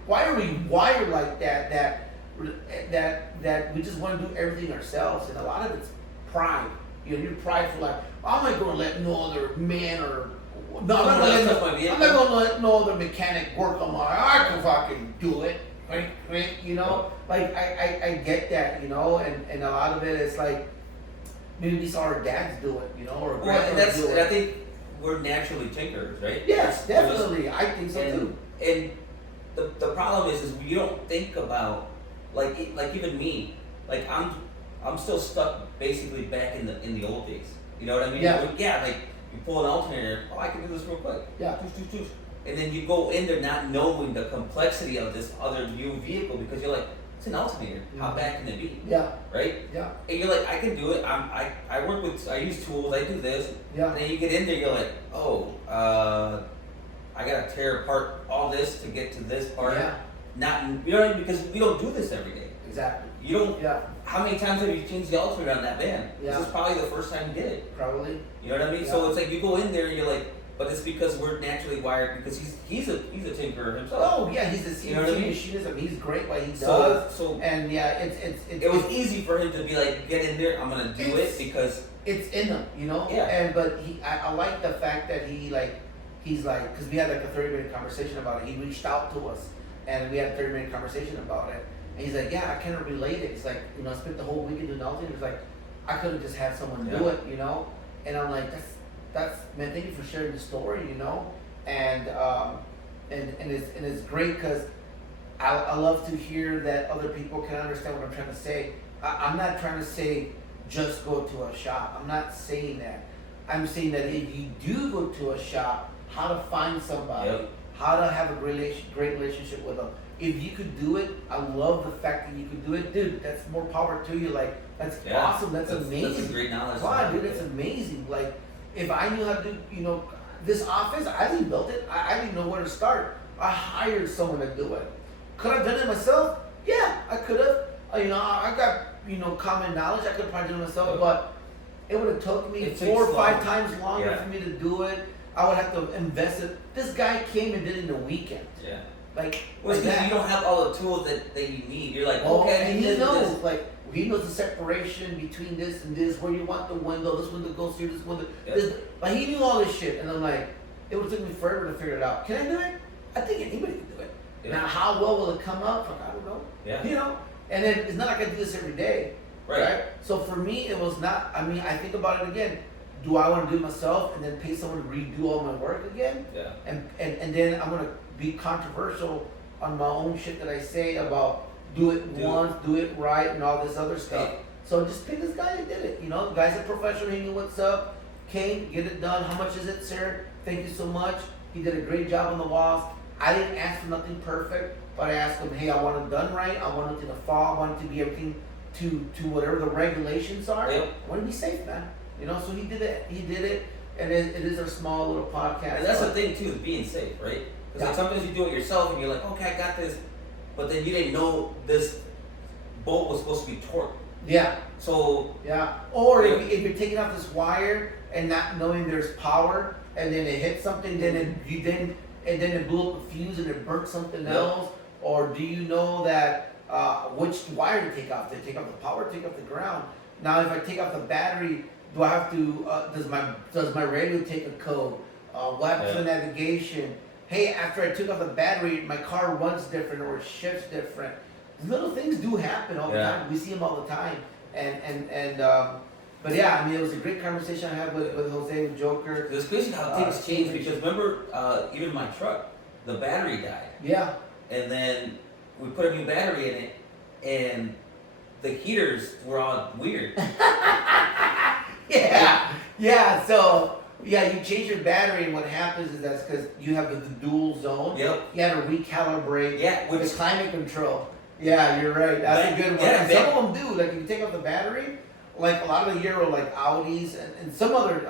Why are we wired like that? That we just want to do everything ourselves, and a lot of it's pride. You know, you're prideful. Like, I'm not going to let no other man or I'm not going to let no other mechanic work on I can fucking do it. Right? You know, like I get that. You know, and a lot of it is like maybe we saw our dads do it. You know, or and do it. I think we're naturally tinkerers, right? Yes, definitely. I think so too. And the problem is you don't think about like even me, like I'm still stuck basically back in the old days. You know what I mean? Yeah. Like you pull an alternator. Oh, I can do this real quick. Yeah. And then you go in there not knowing the complexity of this other new vehicle because you're like, it's an alternator. How bad can it be? Yeah. Right? Yeah. And you're like, I can do it. I work with, I use tools. I do this. Yeah. And then you get in there, you're like, oh, I gotta tear apart all this to get to this part. Yeah. Not, you know what I mean? Because we don't do this every day. Exactly. You don't. Yeah. How many times have you changed the alternator on that van? Yeah. This is probably the first time you did it. Probably. You know what I mean? Yeah. So it's like you go in there and you're like, but it's because we're naturally wired because he's a tinkerer himself. Oh yeah, he's a CNC You know what I mean? machinist. I mean, he's great what he does. So and yeah, it was easy for him to be like, get in there. I'm gonna do it because it's in him, you know. Yeah. And but I like the fact that he's like, because we had like a 30-minute conversation about it. He reached out to us, and we had a 30-minute conversation about it. And he's like, yeah, I kind of relate it. He's like, you know, I spent the whole weekend doing nothing. He's like, I could have just had someone do it, you know. And I'm like, that's man, thank you for sharing the story, you know. And it's great because I love to hear that other people can understand what I'm trying to say. I'm not trying to say just go to a shop. I'm not saying that. I'm saying that if you do go to a shop, how to find somebody, how to have a great relationship with them. If you could do it, I love the fact that you could do it, dude. That's more power to you. Like that's awesome. That's amazing. That's great knowledge. Wow, dude, that's amazing. Like if I knew how to do, you know, this office, I didn't build it. I didn't know where to start. I hired someone to do it. Could I have done it myself? Yeah, I could have. You know, I got, you know, common knowledge. I could probably do it myself, but it would have took me 4 or 5 times longer for me to do it. I would have to invest it. This guy came and did it in a weekend. Yeah. Like, well, you don't have all the tools that you need. You're like, okay, and he knows, like, he knows the separation between this and this, where you want the window, this window goes through, this window, this. Like, he knew all this shit, and I'm like, it would take me forever to figure it out. Can I do it? I think anybody can do it. Yeah. Now, how well will it come up? Like, I don't know. Yeah. You know? And then it's not like I do this every day. Right? So for me, it was not, I mean, I think about it again. Do I want to do it myself and then pay someone to redo all my work again? Yeah. And then I'm going to be controversial on my own shit that I say about do it once, do it right, and all this other stuff. So just pick this guy that did it. You know, the guy's a professional. He knew what's up. Came, get it done. How much is it, sir? Thank you so much. He did a great job on the walls. I didn't ask for nothing perfect, but I asked him, hey, I want it done right. I want it to fall. I want it to be everything to whatever the regulations are. I want to be safe, man. You know, so he did it. He did it, and it is a small little podcast. And that's the thing too, is being safe, right? Because like sometimes you do it yourself, and you're like, okay, I got this, but then you didn't know this bolt was supposed to be torqued. Yeah. So. Yeah. Or if you're taking off this wire and not knowing there's power, and then it hits something, then it blew up a fuse and it burnt something else. Or do you know that which wire to take off? To take off the power, take off the ground. Now, if I take off the battery, do I have to? Does my radio take a code? What happens to the navigation? Hey, after I took off the battery, my car runs different or it shifts different. Little things do happen all the time. We see them all the time. But yeah, I mean, it was a great conversation I had with Jose, with Joker. It's crazy how things change because remember, even my truck, the battery died. Yeah. And then we put a new battery in it, and the heaters were all weird. Yeah. So you change your battery, and what happens is that's because you have the dual zone. Yep. You have to recalibrate. Yeah. With the climate control. Yeah, you're right. That's a good one. Yeah, some of them do. Like if you take off the battery, like a lot of the Euro, like Audis and some other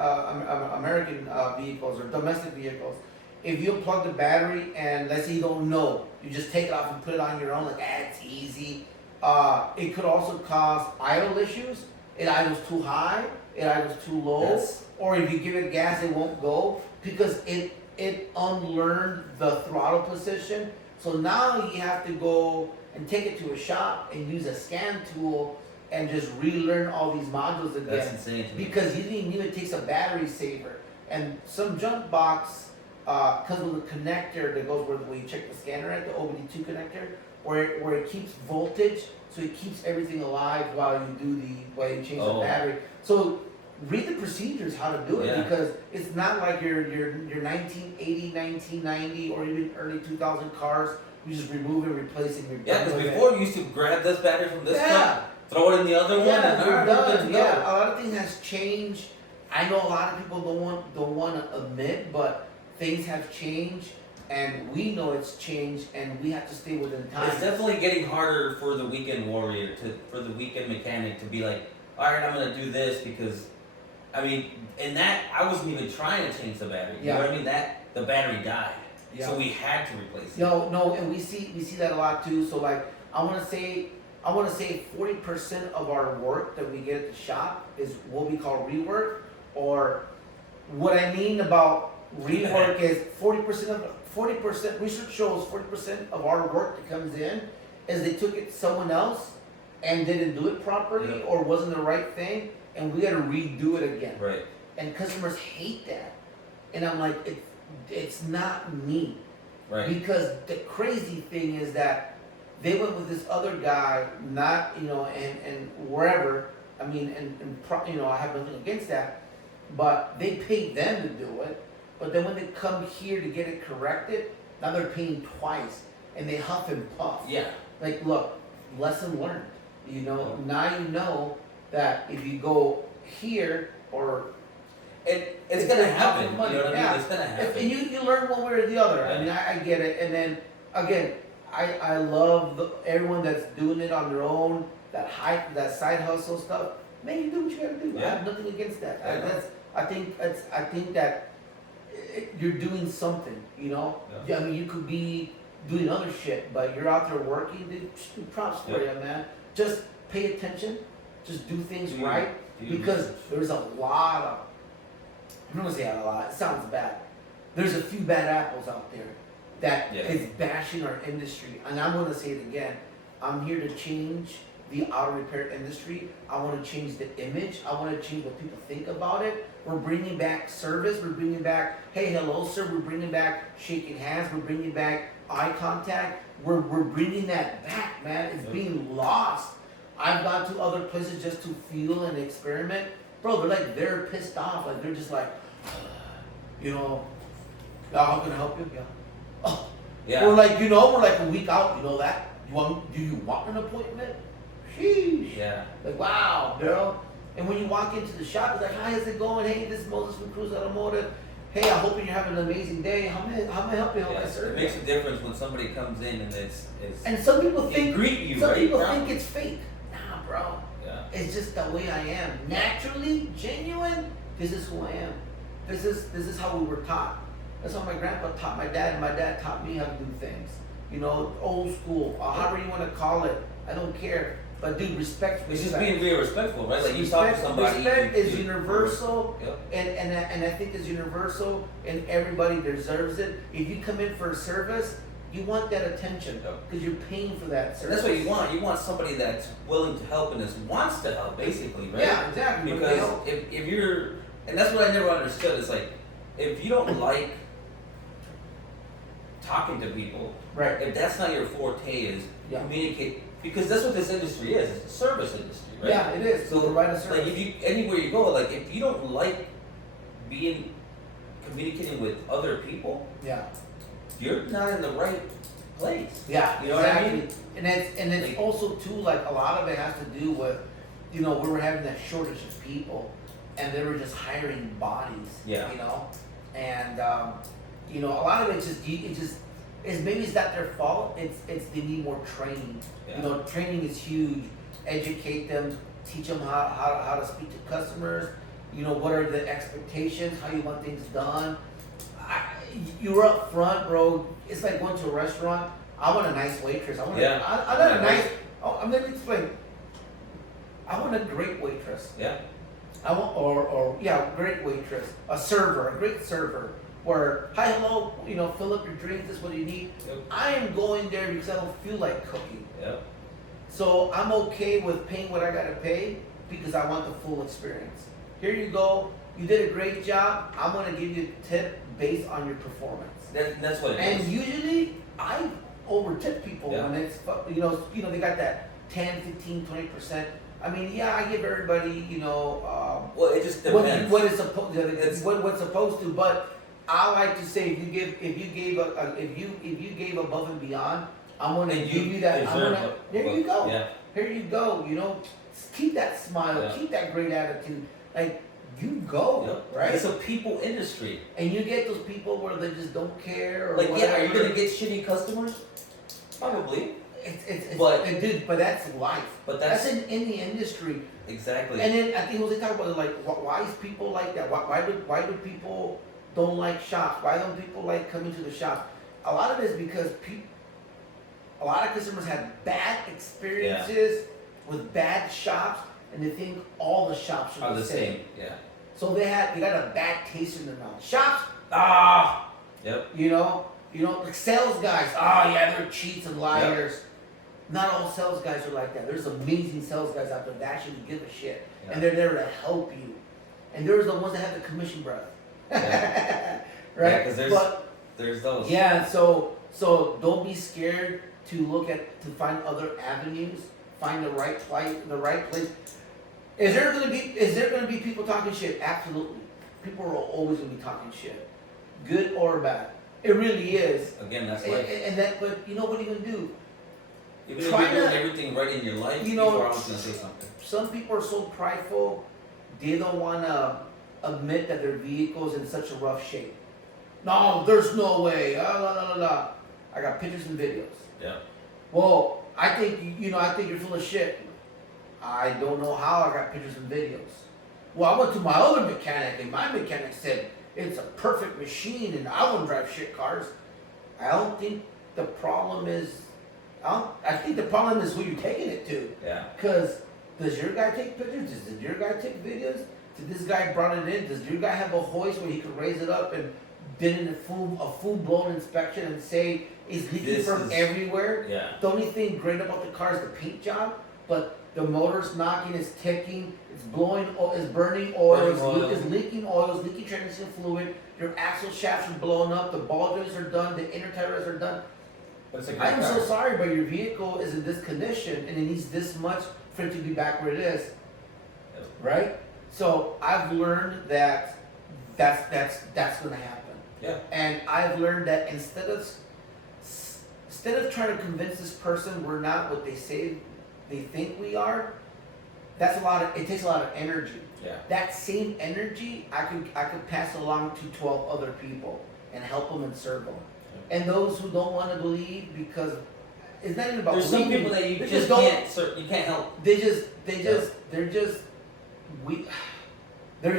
American vehicles or domestic vehicles, if you plug the battery and let's say you don't know, you just take it off and put it on your own, like it's easy. It could also cause idle issues. It idles too high, it idles too low, or if you give it gas, it won't go because it unlearned the throttle position. So now you have to go and take it to a shop and use a scan tool and just relearn all these modules again. That's insane. Because you didn't even take a battery saver. And some junk box, because of the connector that goes where you check the scanner at, the OBD2 connector, where it keeps voltage, so it keeps everything alive while you change the battery. So read the procedures how to do it, because it's not like your 1980, 1990, or even early 2000 cars. You just remove and replace it. Because before you used to grab this battery from this truck, throw it in the other one, and you're done. Yeah, a lot of things has changed. I know a lot of people don't want to admit, but things have changed, and we know it's changed, and we have to stay within time. It's definitely getting harder for the weekend warrior, for the weekend mechanic to be like, all right, I'm gonna do this because, I mean, and that I wasn't even trying to change the battery. You know what I mean? That the battery died, so we had to replace it. No, and we see that a lot too. So like, I want to say 40% of our work that we get at the shop is what we call rework, or what I mean about rework is 40%. Research shows 40% of our work that comes in is they took it someone else and didn't do it properly or wasn't the right thing, and we got to redo it again. Right. And customers hate that, and I'm like, it's not me. Right. Because the crazy thing is that they went with this other guy, not, and wherever, I mean, I have nothing against that, but they paid them to do it, but then when they come here to get it corrected, now they're paying twice, and they huff and puff. Yeah. Like, look, lesson learned, now you know that if you go here, or it's gonna happen. You know what I mean? It's gonna happen. And you learn one way or the other. I mean, I get it. And then again, I love everyone that's doing it on their own. That side hustle stuff. Man, you do what you gotta do. I have nothing against that. I think that you're doing something. I mean, you could be doing other shit, but you're out there working. Dude, props for you, man. Just pay attention. Just do things right, because there's a lot of. I'm not gonna say a lot. It sounds bad. There's a few bad apples out there that is bashing our industry, and I'm gonna say it again. I'm here to change the auto repair industry. I want to change the image. I want to change what people think about it. We're bringing back service. We're bringing back, hey, hello, sir. We're bringing back shaking hands. We're bringing back eye contact. We're bringing that back, man. It's being lost. I've gone to other places just to feel and experiment. Bro, they're pissed off. Like, they're just like, how can I help you? Oh. Yeah. We're like, we're like a week out. You know that? Do you want an appointment? Sheesh. Yeah. Like, wow, girl. And when you walk into the shop, it's like, hi, how's it going? Hey, this is Moses from Cruz Automotive. Hey, I'm hoping you're having an amazing day. How may I help you? How may I serve you? It makes a difference when somebody comes in and it's and some people think greet you, some right? people think it's fake. Nah, bro. Yeah. It's just the way I am. Naturally, genuine. This is who I am. This is how we were taught. That's how my grandpa taught my dad, and my dad taught me how to do things. Old school, however you want to call it. I don't care. But dude, respect. It's just being very respectful, right? Like, you talk to somebody. Respect is universal, Yep. and I think it's universal, and everybody deserves it. If you come in for a service, you want that attention because you're paying for that service. And that's what you want. You want somebody that's willing to help and wants to help, basically, right? Yeah, exactly. Because if you're, and that's what I never understood. It's like, if you don't like talking to people, right? If that's not your forte, is communicate. Because that's what this industry is. It's a service industry, right? Yeah, it is. So, provide a service. like, if you anywhere you go, like, if you don't like communicating with other people, you're not in the right place. Yeah, you know exactly. what I mean? And it's like, also too, like, a lot of it has to do with, we were having that shortage of people, and they were just hiring bodies. Yeah. And a lot of it's just. Maybe it's not their fault. It's they need more training. Yeah. Training is huge. Educate them, teach them how to speak to customers. What are the expectations? How you want things done. You're up front, bro. It's like going to a restaurant. I want a nice waitress. I'm gonna explain. I want a great waitress. Yeah. I want great waitress. A great server. Where, hi, hello, fill up your drink, this is what you need. Yep. I am going there because I don't feel like cooking. Yep. So I'm okay with paying what I gotta pay because I want the full experience. Here you go, you did a great job, I'm gonna give you a tip based on your performance. That's what it is. And usually, I over tip people when it's, they got that 10, 15, 20%. I mean, yeah, I give everybody, Well, it just depends. what's supposed to, but I like to say if you gave above and beyond, I'm gonna And give you that. There you go. Yeah. Here you go. Keep that smile, Yeah. keep that great attitude. Like you go, Yep. right? It's a people industry. And you get those people where they just don't care or Like, whatever. yeah, are you gonna get shitty customers? Probably. But that's life. But That's in the industry. exactly. And then I think what they talk about is like, why is people like that? Why do people don't like shops? Why don't people like coming to the shop? A lot of it is because a lot of customers had bad experiences with bad shops, and they think all the shops are the same. Yeah. So they got a bad taste in their mouth. Shops, Yep. like sales guys, yeah, they're cheats and liars. Yep. Not all sales guys are like that. There's amazing sales guys out there that actually give a shit, and they're there to help you. And there's the ones that have the commission breath, Yeah. right? Yeah, because there's those. Yeah, so don't be scared to find other avenues, find the right place. Is there gonna be people talking shit? Absolutely. People are always gonna be talking shit, good or bad. It really is. Again, that's life. But you know what are you gonna do? Even if you're doing everything right in your life, people are always gonna say something. Some people are so prideful, they don't wanna admit that their vehicle's in such a rough shape. No, there's no way. I got pictures and videos. Yeah. Well, I think you're full of shit. I don't know how I got pictures and videos. Well, I went to my other mechanic, and my mechanic said it's a perfect machine, and I wouldn't drive shit cars. I don't think the problem is. I think the problem is who you're taking it to. Yeah. Because does your guy take pictures? Does your guy take videos? Did this guy brought it in? Does your guy have a hoist where he can raise it up and did a full blown inspection and say it's leaking from everywhere? Yeah. The only thing great about the car is the paint job, but the motor's knocking, it's ticking, it's blowing, it's burning oil, it's leaking oil, it's leaking transmission fluid, your axle shafts are blowing up, the ball joints are done, the inner tires are done. I'm so sorry, but your vehicle is in this condition and it needs this much for it to be back where it is. Yep. Right? So I've learned that that's gonna happen. Yeah. And I've learned that instead of trying to convince this person we're not what they say they think we are, it takes a lot of energy. Yeah. That same energy I could pass along to 12 other people and help them and serve them. And those who don't want to believe, because it's not even about there's believing. Some people that you can't help. They're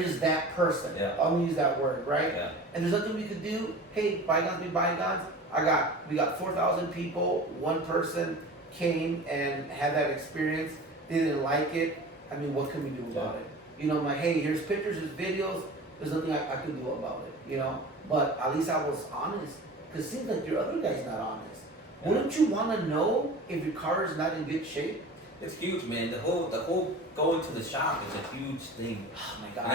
just that person. Yeah. I'm gonna use that word, right? Yeah. And there's nothing we could do. Hey, bygones be bygones. We got 4,000 people. One person came and had that experience. They didn't like it. I mean, what can we do about it? I'm like, hey, here's pictures, there's videos. There's nothing I can do about it. But at least I was honest. Because it seems like your other guy's not honest. Yeah. Wouldn't you want to know if your car is not in good shape? It's huge, man. The whole going to the shop is a huge thing. Oh my God.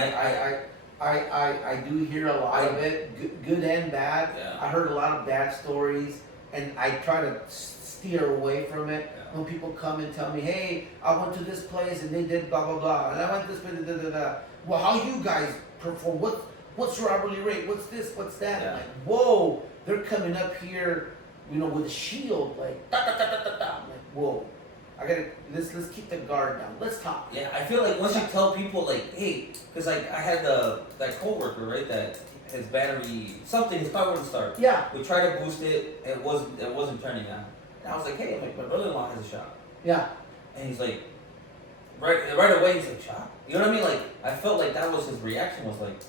I do hear a lot of it, good and bad. Yeah. I heard a lot of bad stories, and I try to steer away from it. Yeah. When people come and tell me, hey, I went to this place and they did blah blah blah, and I went to this place, da da da. Well, how you guys perform? What's your hourly rate? What's this? What's that? Yeah. Like, whoa, they're coming up here, with a shield, like da da da da da da. I'm like, whoa. Let's keep the guard down. Let's talk. Yeah, I feel like once you tell people, like, hey, because like I had that coworker, right, that his battery, his car wouldn't start. Yeah. We tried to boost it, it wasn't turning on. And I was like, hey, my brother-in-law has a shop. Yeah. And he's like, right away, he's like, shop? You know what I mean? Like, I felt like that was his reaction, was like,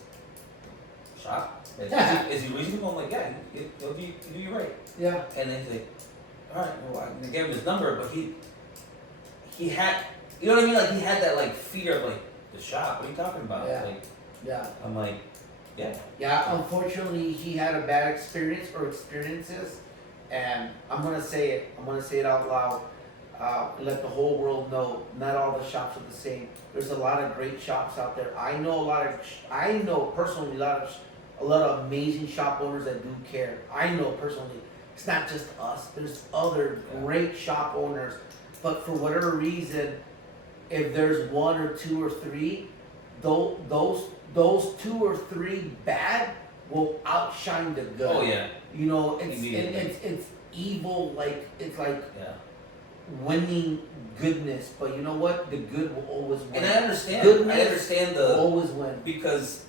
shop? Is he reasonable? I'm like, yeah, he'll do you right. Yeah. And then he's like, all right, well, I gave him his number, but he had, you know what I mean? Like, he had that, like, fear of, like, the shop. What are you talking about? Yeah. Like, yeah. I'm like, yeah. Yeah, unfortunately, he had a bad experience or experiences, and I'm going to say it out loud. Let the whole world know, not all the shops are the same. There's a lot of great shops out there. I know personally a lot of amazing shop owners that do care. I know personally. It's not just us. There's other great shop owners. But for whatever reason, if there's one or two or three, those 2 or 3 bad will outshine the good. Oh yeah. You know, Immediately. it's evil, like it's like Yeah. winning goodness, but you know what? The good will always win. And I understand. Goodness I understand will the always win. because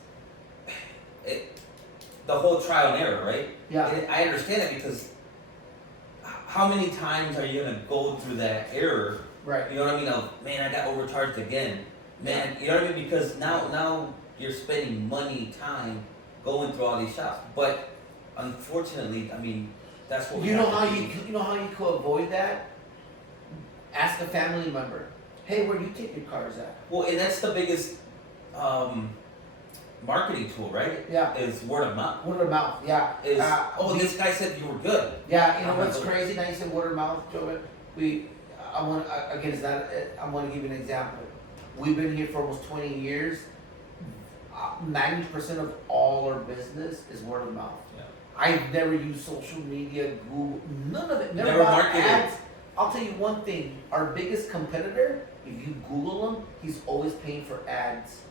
the whole trial and error, right? Yeah. And I understand it because how many times are you gonna go through that error? Right. You know what I mean? Of man, I got overcharged again. Man, you know what I mean? Because now you're spending money, time going through all these shops. But unfortunately, I mean, that's what we You know have how to you do. you know how you could avoid that? Ask a family member. Hey, where do you take your cars at? Well, and that's the biggest marketing tool, right? Yeah. Is word of mouth. Word of mouth. Yeah. Is this guy said you were good. Yeah, you know I'm what's not- crazy? Now you said word of mouth, Joe. Again, it's not. I want to give you an example. We've been here for almost 20 years. 90% of all our business is word of mouth. Yeah. I've never used social media, Google, none of it. Never bought marketed. ads. I'll tell you one thing. Our biggest competitor, if you Google him, he's always paying for ads.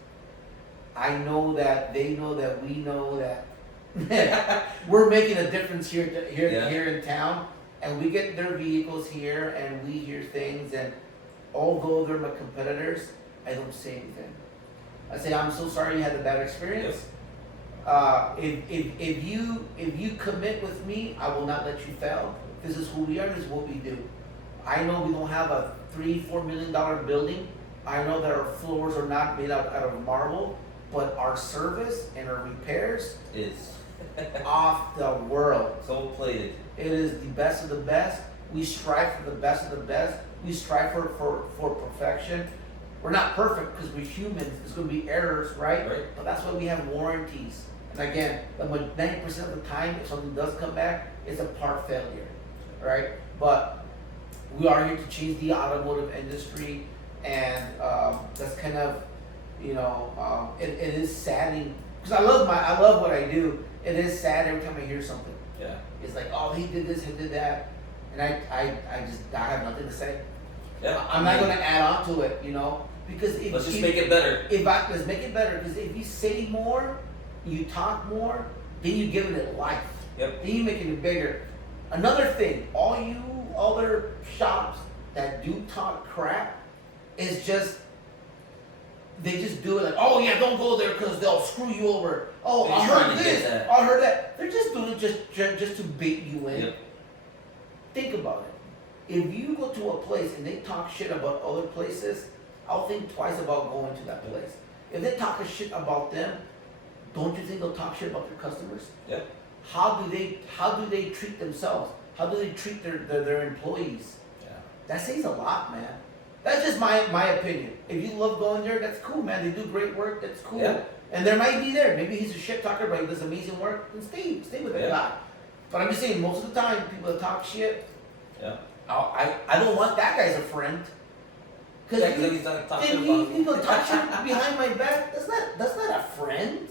I know that, they know that, we know that. We're making a difference here in town, and we get their vehicles here, and we hear things, and although they're my competitors, I don't say anything. I say, I'm so sorry you had a bad experience. If you commit with me, I will not let you fail. This is who we are. This is what we do. I know we don't have a $3-4 million building. I know that our floors are not made out of marble, but our service and our repairs Is off the world. so plated. It is the best of the best. We strive for the best of the best. We strive for perfection. We're not perfect because we're humans. There's going to be errors, right? Right. But that's why we have warranties. And again, 90% of the time, if something does come back, it's a part failure, right? But we are here to change the automotive industry, and that's kind of, you know, it is saddening because I love what I do. It is sad every time I hear something. Yeah. It's like, oh, he did this, he did that, and I have nothing to say. Yeah. I'm not going to add on to it, you know, because if Let's just if- make it better. let's make it better, because if you say more, you talk more, then you're giving it life. Yep. Then you're making it bigger. Another thing, all you other shops that do talk crap is just, they just do it like, oh yeah, don't go there because they'll screw you over. Oh, They're I trying heard to get this, that. I heard that. They're just doing it just to bait you in. Yep. Think about it. If you go to a place and they talk shit about other places, I'll think twice about going to that place. If they talk a shit about them, don't you think they'll talk shit about their customers? Yep. How do they treat themselves? How do they treat their employees? Yeah. That says a lot, man. That's just my opinion. If you love going there, that's cool, man. They do great work. That's cool. Yeah. And there might be there. Maybe he's a shit talker, but he does amazing work. Then stay with that Yeah. guy. But I'm just saying, most of the time, people that talk shit, Yeah. I don't want that guy as a friend. Because Yeah, 'cause he's not talking he about go talk shit behind my back. That's not a friend.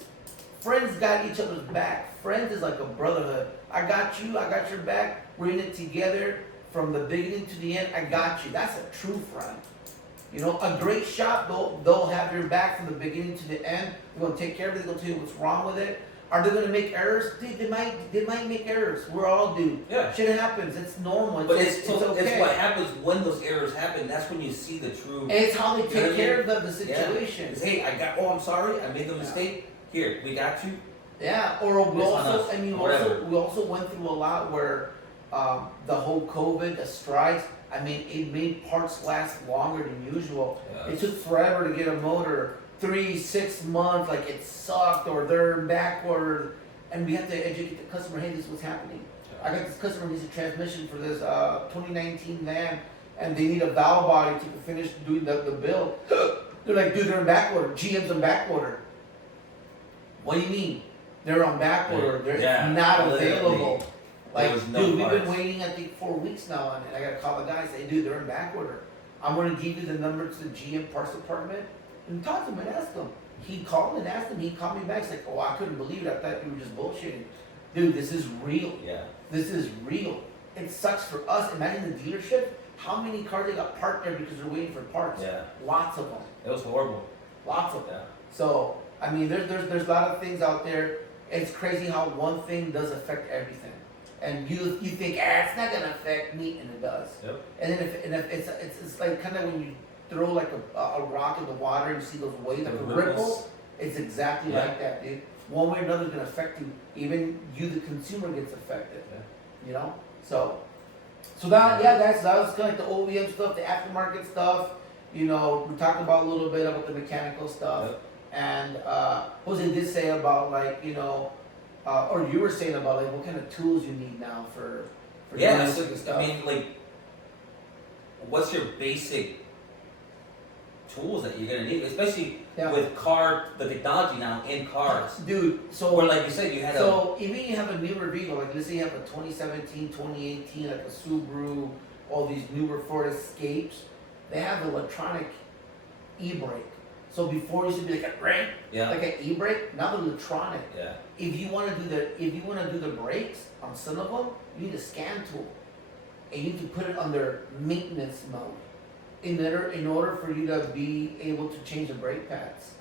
Friends got each other's back. Friends is like a brotherhood. I got you. I got your back. We're in it together from the beginning to the end. I got you. That's a true friend. You know, a great shop, they'll have your back from the beginning to the end. They're gonna take care of it. They're gonna tell you what's wrong with it. Are they gonna make errors? They might make errors. We all do. Yeah. Shit happens. It's normal. But It's okay. it's what happens when those errors happen. That's when you see the true. And it's how they You know take what I care mean? of the situation. It's, hey, I'm sorry, I made the mistake. Here, we got you. Yeah, or we It's on also, us, I mean, or whatever. we also went through a lot where the whole COVID, the strikes, I mean, it made parts last longer than usual. Yeah. It took forever to get a motor, 3-6 months, like it sucked, or they're in back order, and we have to educate the customer, hey, this is what's happening. I got this customer needs a transmission for this 2019 van, and they need a valve body to finish doing the build. They're like, dude, they're in back order. GM's in back order. What do you mean? They're on back order. They're not literally. available. There Like, was no dude, we've been parts. waiting, I think, 4 weeks now, and I gotta call the guy and say, dude, they're in back order. I'm gonna give you the number to the GM parts department and talk to him and ask them. He called and asked him, he called me back, he's like, oh, I couldn't believe it, I thought you were just bullshitting. Dude, this is real. Yeah. This is real. It sucks for us. Imagine the dealership how many cars they got parked there because they're waiting for parts? Yeah. Lots of them. It was horrible. Lots of them. Yeah. So, I mean, there's a lot of things out there. It's crazy how one thing does affect everything. And you think, it's not gonna affect me, and it does. Yep. And then if it's like kind of when you throw like a rock in the water and you see those waves, like a ripple. It's exactly like that, dude. One way or another is gonna affect you. Even you, the consumer, gets affected. Yeah. You know. So that that was kind of like the OEM stuff, the aftermarket stuff. You know, we talked about a little bit about the mechanical stuff. Yep. And Jose did say about like, you know, or you were saying about like what kind of tools you need now for doing this kind of stuff. I mean, like, what's your basic tools that you're gonna need, especially with the technology now in cars, dude? So, or like you said, you had even you have a newer vehicle, like let's say you have a 2017, 2018, like a Subaru, all these newer Ford Escapes, they have electronic e-brake. So before it used to be like a brake, like an e-brake. Now the electronic. Yeah. If you want to do the brakes on some of them, you need a scan tool, and you need to put it under maintenance mode, in order for you to be able to change the brake pads.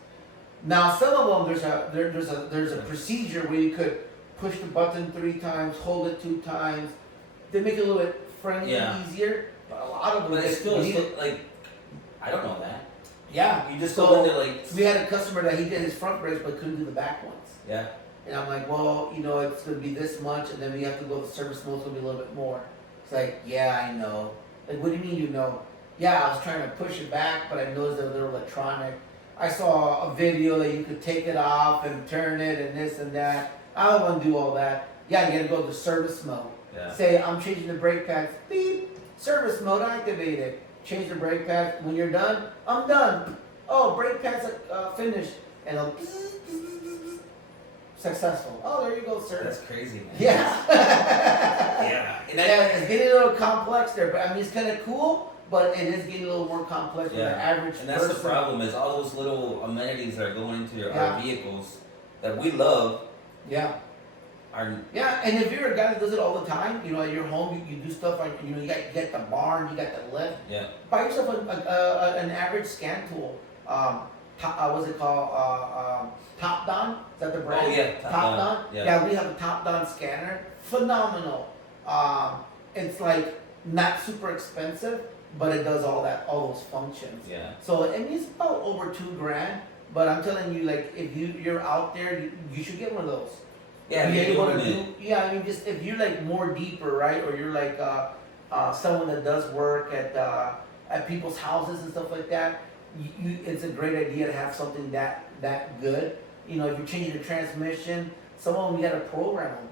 Now some of them there's a procedure where you could push the button 3 times, hold it 2 times. They make it a little bit friendly, easier, but a lot of them. But it's still like, I don't know that. Yeah, you just go in there like. We had a customer that he did his front brakes but couldn't do the back ones. Yeah. And I'm like, well, you know, it's gonna be this much, and then we have to go to service mode. It's gonna be a little bit more. It's like, yeah, I know. Like, what do you mean you know? Yeah, I was trying to push it back, but I noticed that they're electronic. I saw a video that you could take it off and turn it and this and that. I don't want to do all that. Yeah, you gotta go to service mode. Yeah. Say, I'm changing the brake pads. Beep. Service mode activated. Change the brake pads. When you're done, I'm done. Oh, brake pads are finished. And it'll successful. Oh, there you go, sir. That's crazy, man. Yeah. Yeah. And it's getting a little complex there, but I mean, it's kind of cool, but it is getting a little more complex for the average person. And that's the problem, is all those little amenities that are going into our vehicles that we love. Yeah. And if you're a guy that does it all the time, you know, at your home, you do stuff like, you know, you got the barn, you got the lift. Yeah. Buy yourself an average scan tool. What's it called? Top Don? Is that the brand? Oh yeah, Top Don. Yeah, we have a Top Don scanner. Phenomenal. It's like not super expensive, but it does all those functions. Yeah. So I mean, it's about over $2,000. But I'm telling you, like, if you're out there, you should get one of those. Yeah, I mean, just if you're like more deeper, right, or you're like someone that does work at people's houses and stuff like that, it's a great idea to have something that good. You know, if you're changing the transmission, some of them you got to program them.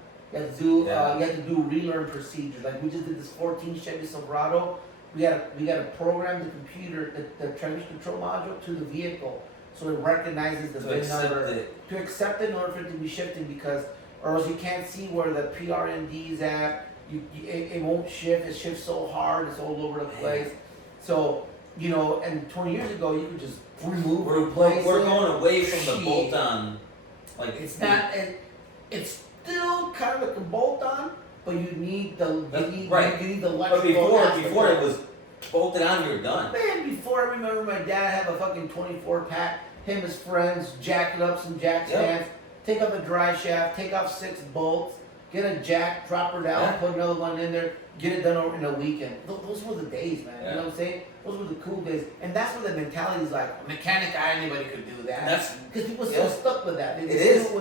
You have to do relearn procedures. Like we just did this 14 Chevy Silverado. We got to program the computer, the transmission control module to the vehicle, so it recognizes the VIN number to accept it in order for it to be shifting, because or else you can't see where the PRND is at. It won't shift. It shifts so hard. It's all over the place. So, you know, and 20 years ago, you could just remove, replace. We're going away from the bolt-on. Like it's not. It's still kind of like a bolt-on, but you need the you need the electrical. But before it was bolted on, you're done. Man, before I remember my dad had a fucking 24 pack. Him and his friends jack it up some jack stands. Take out the dry shaft, take off 6 bolts, get a jack, drop her down, put another one in there, get it done over in a weekend. Those were the days, man. You know what I'm saying? Those were the cool days. And that's where the mentality is like, mechanic, anybody could do that. Because people are so stuck with that. When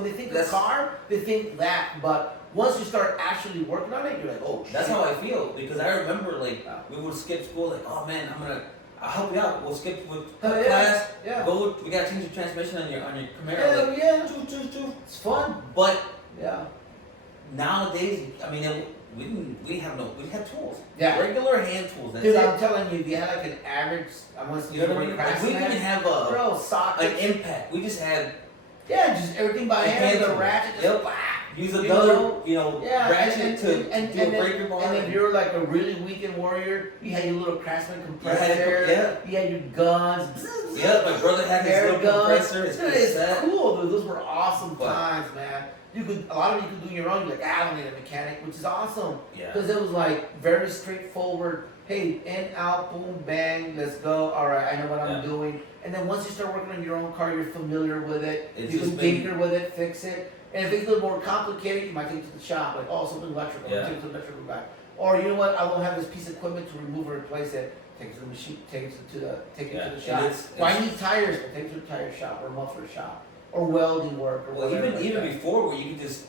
they think of car, they think that. But once you start actually working on it, you're like, oh, shit. That's how I feel. Because I remember, like, we would skip school, like, oh man, I'll help you out. We'll skip class. Yeah. We gotta change the transmission on your Camaro. It's fun. But nowadays, I mean, we had tools. Yeah. Regular hand tools. Dude, I'm telling you, if you had like an average, we didn't even have an impact. We just had just everything by hand with a ratchet. use another, ratchet to do a breaker bar. And if you're like a really weekend warrior, you had your little Craftsman compressor. You had your guns. Yeah, my brother had his little compressor. It's cool, dude. Those were awesome times, man. A lot of you could do your own. You're like, I don't need a mechanic, which is awesome. Yeah. Because it was like very straightforward. Hey, in, out, boom, bang, let's go. All right, I know what I'm doing. And then once you start working on your own car, you're familiar with it. You can tinker with it, fix it. And if it's a little more complicated, you might take it to the shop. Like, oh, something electrical. Take it to the electrical guy. Or you know what? I won't have this piece of equipment to remove or replace it. Take it to the machine. Take it to the shop. I need tires. Take it to the tire shop or muffler shop or welding work or whatever. Even before, where you could just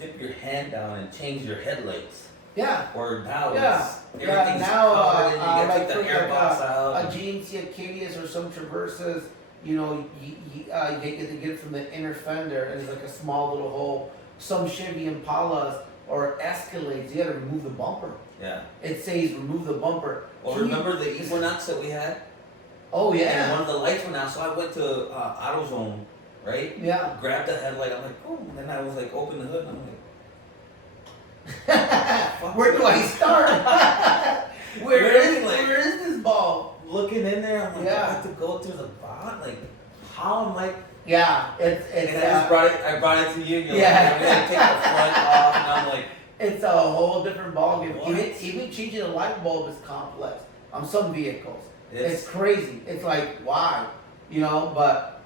dip your hand down and change your headlights. Yeah. Or now everything's covered and you get the air box out. A GMC Acadias or some Traverses, you get to get it from the inner fender and it's like a small little hole. Some Chevy Impalas or Escalades, you gotta remove the bumper. Yeah. It says remove the bumper. Well, remember the Equinox that we had? Oh yeah. And one of the lights went out, so I went to AutoZone, right? Yeah. Grabbed the headlight. I'm like, oh, and then I was like, open the hood, and I'm like, where do I start? where is this ball? Looking in there, I'm like, I have to go to the bottom. Like, how? I'm like, it's. And I brought it to you. You're like, I'm gonna take the front off, and I'm like, it's a whole different ballgame. Even changing a light bulb is complex on some vehicles. It's crazy. It's like why, But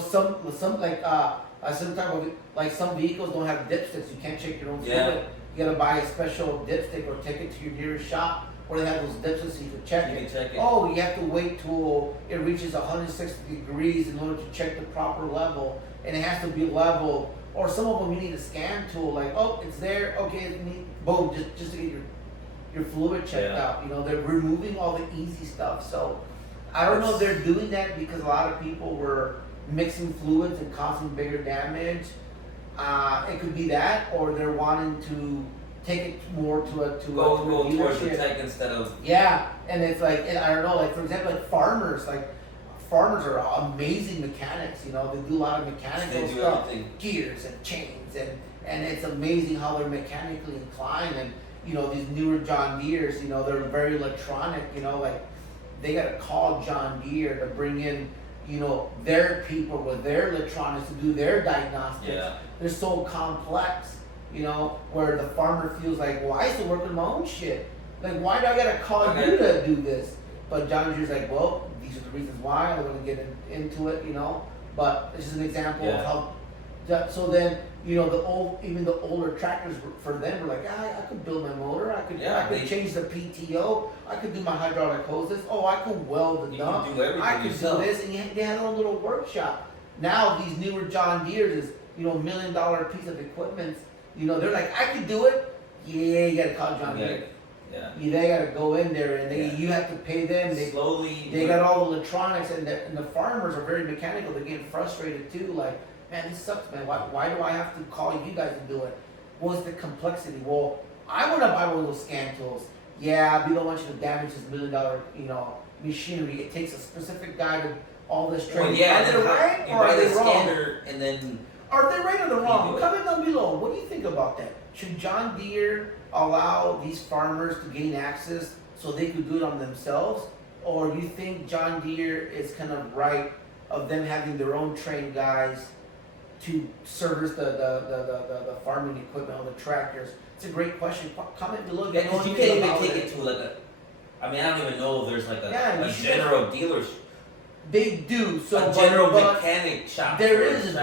some type of like some vehicles don't have dipsticks. You can't check your own fluid. You gotta buy a special dipstick or take it to your nearest shop where they have those dipsticks so you can check it. Oh, you have to wait till it reaches 160 degrees in order to check the proper level, and it has to be level. Or some of them you need a scan tool, like, oh, it's there, okay, boom, just to get your fluid checked out. They're removing all the easy stuff. So I don't know if they're doing that because a lot of people were mixing fluids and causing bigger damage. It could be that, or they're wanting to take it more to a go towards the tech instead of and it's like, and I don't know, like for example, like farmers are amazing mechanics. They do a lot of mechanical stuff, gears and chains, and it's amazing how they're mechanically inclined. And these newer John Deeres, they're very electronic. Like they got to call John Deere to bring in their people with their electronics to do their diagnostics. They're so complex, where the farmer feels like, well, I used to work on my own shit. Like, why do I gotta call you to do this? But John Deere's like, well, these are the reasons why. I'm gonna get into it, But this is an example of how. So then, even the older tractors for them were like, I could build my motor. I could change the PTO. I could do my hydraulic hoses. Oh, I could weld the dump. I could do this, and they had their own little workshop. Now these newer John Deere's is $1 million piece of equipment. They're like, I could do it. Yeah, you gotta call John Deere. They gotta go in there, and you have to pay them. They got all the electronics, and the farmers are very mechanical. They're getting frustrated too. Like, man, this sucks, man. Why do I have to call you guys to do it? What's the complexity? Well, I want to buy one of those scan tools. Yeah, we don't want you to damage this $1 million, machinery. It takes a specific guy to all this training. Are they right or are they wrong? And then are they right or they wrong? Comment down below. What do you think about that? Should John Deere allow these farmers to gain access so they could do it on themselves, or you think John Deere is kind of right of them having their own trained guys to service the farming equipment on the tractors? It's a great question. Comment below. Yeah, because you can't even take it to like I don't even know if there's like a general dealership. They do. So a general mechanic shop. There is.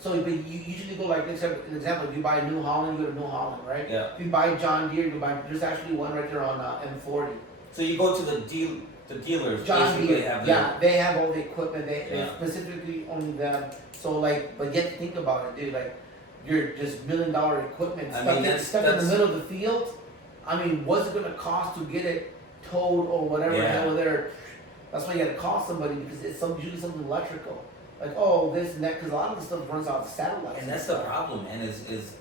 So but you usually go like this. An example, if you buy a New Holland, you go to New Holland, right? Yeah. If you buy John Deere, there's actually one right there on M40. So you go to the dealers. John Deere. They have all the equipment. They specifically only them. So but yet think about it, dude. Like, you're just $1 million equipment stuck in the middle of the field. What's it gonna cost to get it towed or whatever the hell there? That's why you gotta call somebody, because it's usually something electrical. Like, oh, this and that, because a lot of the stuff runs off satellites. And that's the problem, and is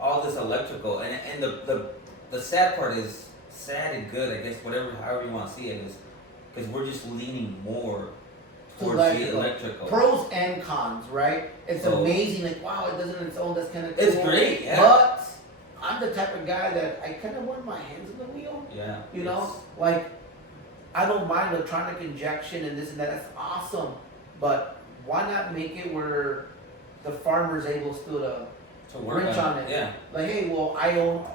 all this electrical, and the sad part is sad and good, I guess, however you want to see it, is because we're just leaning more towards the electrical. Pros and cons, right? It's amazing, like wow, it does it on its own. That's kind of cool. It's great, yeah. But I'm the type of guy that I kind of want my hands on the wheel. Yeah. You know, like I don't mind electronic injection and this and that. That's awesome. But why not make it where the farmer's able still to work wrench on it? Yeah. Like, hey, well, I own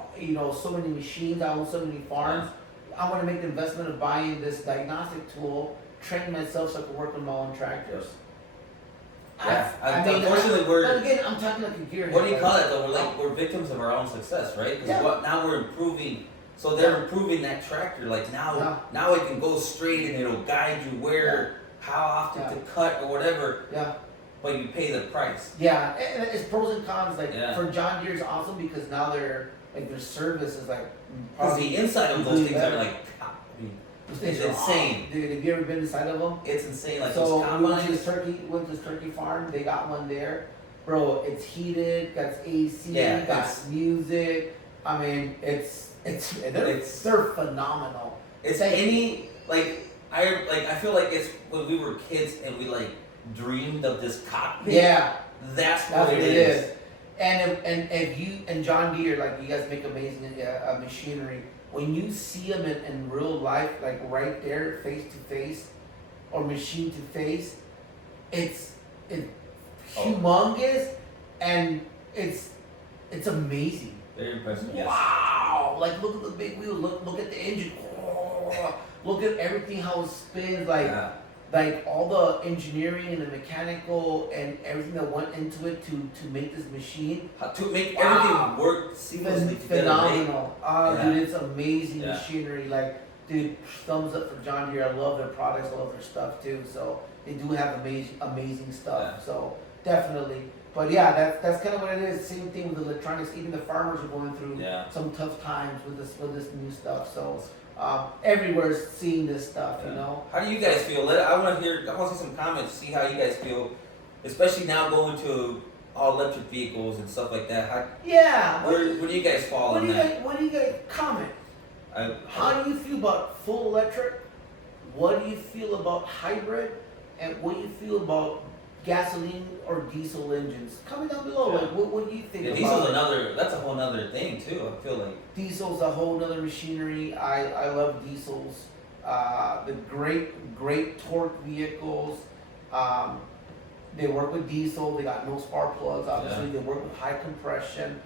so many machines. I own so many farms. I want to make the investment of buying this diagnostic tool, train myself so I can work on my own tractors. Yeah. Unfortunately, I'm talking like a gearhead. What do you call it though? We're victims of our own success, right? Because now we're improving. So they're improving that tractor. Like now it can go straight and it'll guide you where, how often to cut or whatever. Yeah. But you pay the price. Yeah, and it's pros and cons. Like for John Deere, it's awesome because now their service is like. Because the inside of those things are like, it's insane. Dude, have you ever been inside of them? It's insane. Like so those combines. Went to this turkey farm. They got one there, bro. It's heated. Got AC. Got music. I mean, they're phenomenal. It's I feel like it's when we were kids and we dreamed of this cockpit. Yeah, that's what it is. And if you and John Deere, like you guys make amazing machinery. When you see them in real life, like right there, face to face, or machine to face, it's humongous, and it's amazing. Very impressive. Wow! Like look at the big wheel. Look at the engine. Look at everything how it spins. Like all the engineering and the mechanical and everything that went into it to make this machine. To make everything work seamlessly together. Phenomenal. Dude, it's amazing machinery. Like, dude, thumbs up for John Deere. I love their products. I love their stuff too. So they do have amazing stuff. Yeah. So definitely. But yeah, that's kind of what it is. Same thing with electronics. Even the farmers are going through some tough times with this new stuff. So. Everywhere's seeing this stuff, you know. How do you guys feel? I want to see some comments, see how you guys feel, especially now going to all electric vehicles and stuff like that. Where do you guys fall on that? What do you guys comment? How do you feel about full electric? What do you feel about hybrid? And what do you feel about gasoline or diesel engines? Comment down below. Like, what do you think about diesel's that's a whole other thing too, I feel like. Diesel's a whole other machinery. I love diesels. The great torque vehicles. They work with diesel. They got no spark plugs. Obviously, they work with high compression.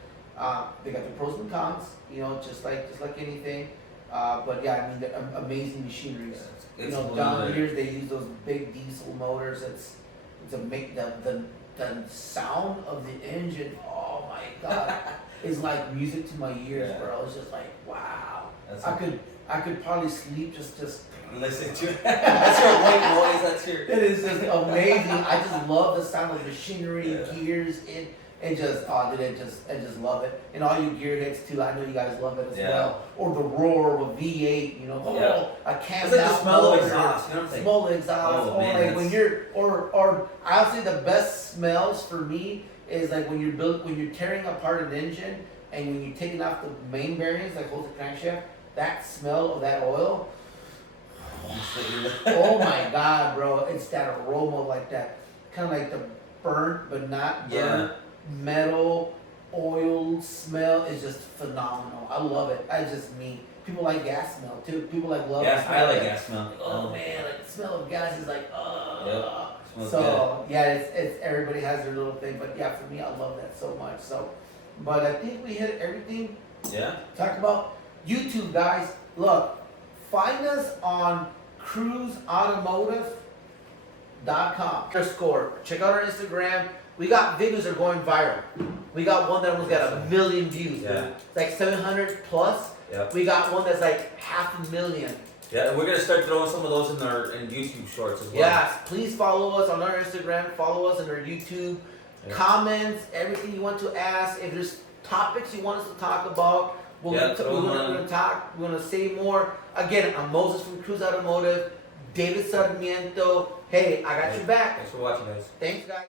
They got the pros and cons. You know, just like anything. But yeah, I mean, they're amazing machineries. Down here they use those big diesel motors. To make the sound of the engine, oh my god, is like music to my ears, bro. It's just like wow. I could probably sleep just listen to it. That's your white noise. It is just amazing. I just love the sound of machinery, gears, and just I just love it. And all you gearheads too. I know you guys love it as well. Or the roar of a V8, a cam. It's like the smell of exhaust. You know what I'm saying? Smell of exhaust. When you're or I'll say the best smells for me is like when you're tearing apart an engine and when you're taking off the main bearings, like holds the crankshaft. That smell of that oil. Oh my god, bro! It's that aroma, like that kind of like the burnt but not burnt. Metal, oil smell is just phenomenal. I love it. People like gas smell too. People love gas. Smell. I like gas smell. Oh man, like the smell of gas is like Smells so good. It's everybody has their little thing, but yeah, for me, I love that so much. So, but I think we hit everything. Yeah. Talk about YouTube, guys. Look, find us on cruiseautomotive.com. Check out our Instagram. We got videos that are going viral. We got one that almost got 1 million views. Yeah. It's like 700 plus. Yep. We got one that's like 500,000. Yeah, and we're gonna start throwing some of those in YouTube shorts as well. Yes, please follow us on our Instagram. Follow us on our YouTube. Yeah. Comments, everything you want to ask. If there's topics you want us to talk about, we're gonna say more. Again, I'm Moses from Cruise Automotive. David Sarmiento. Hey, I got your back. Thanks for watching, guys. Thanks, guys.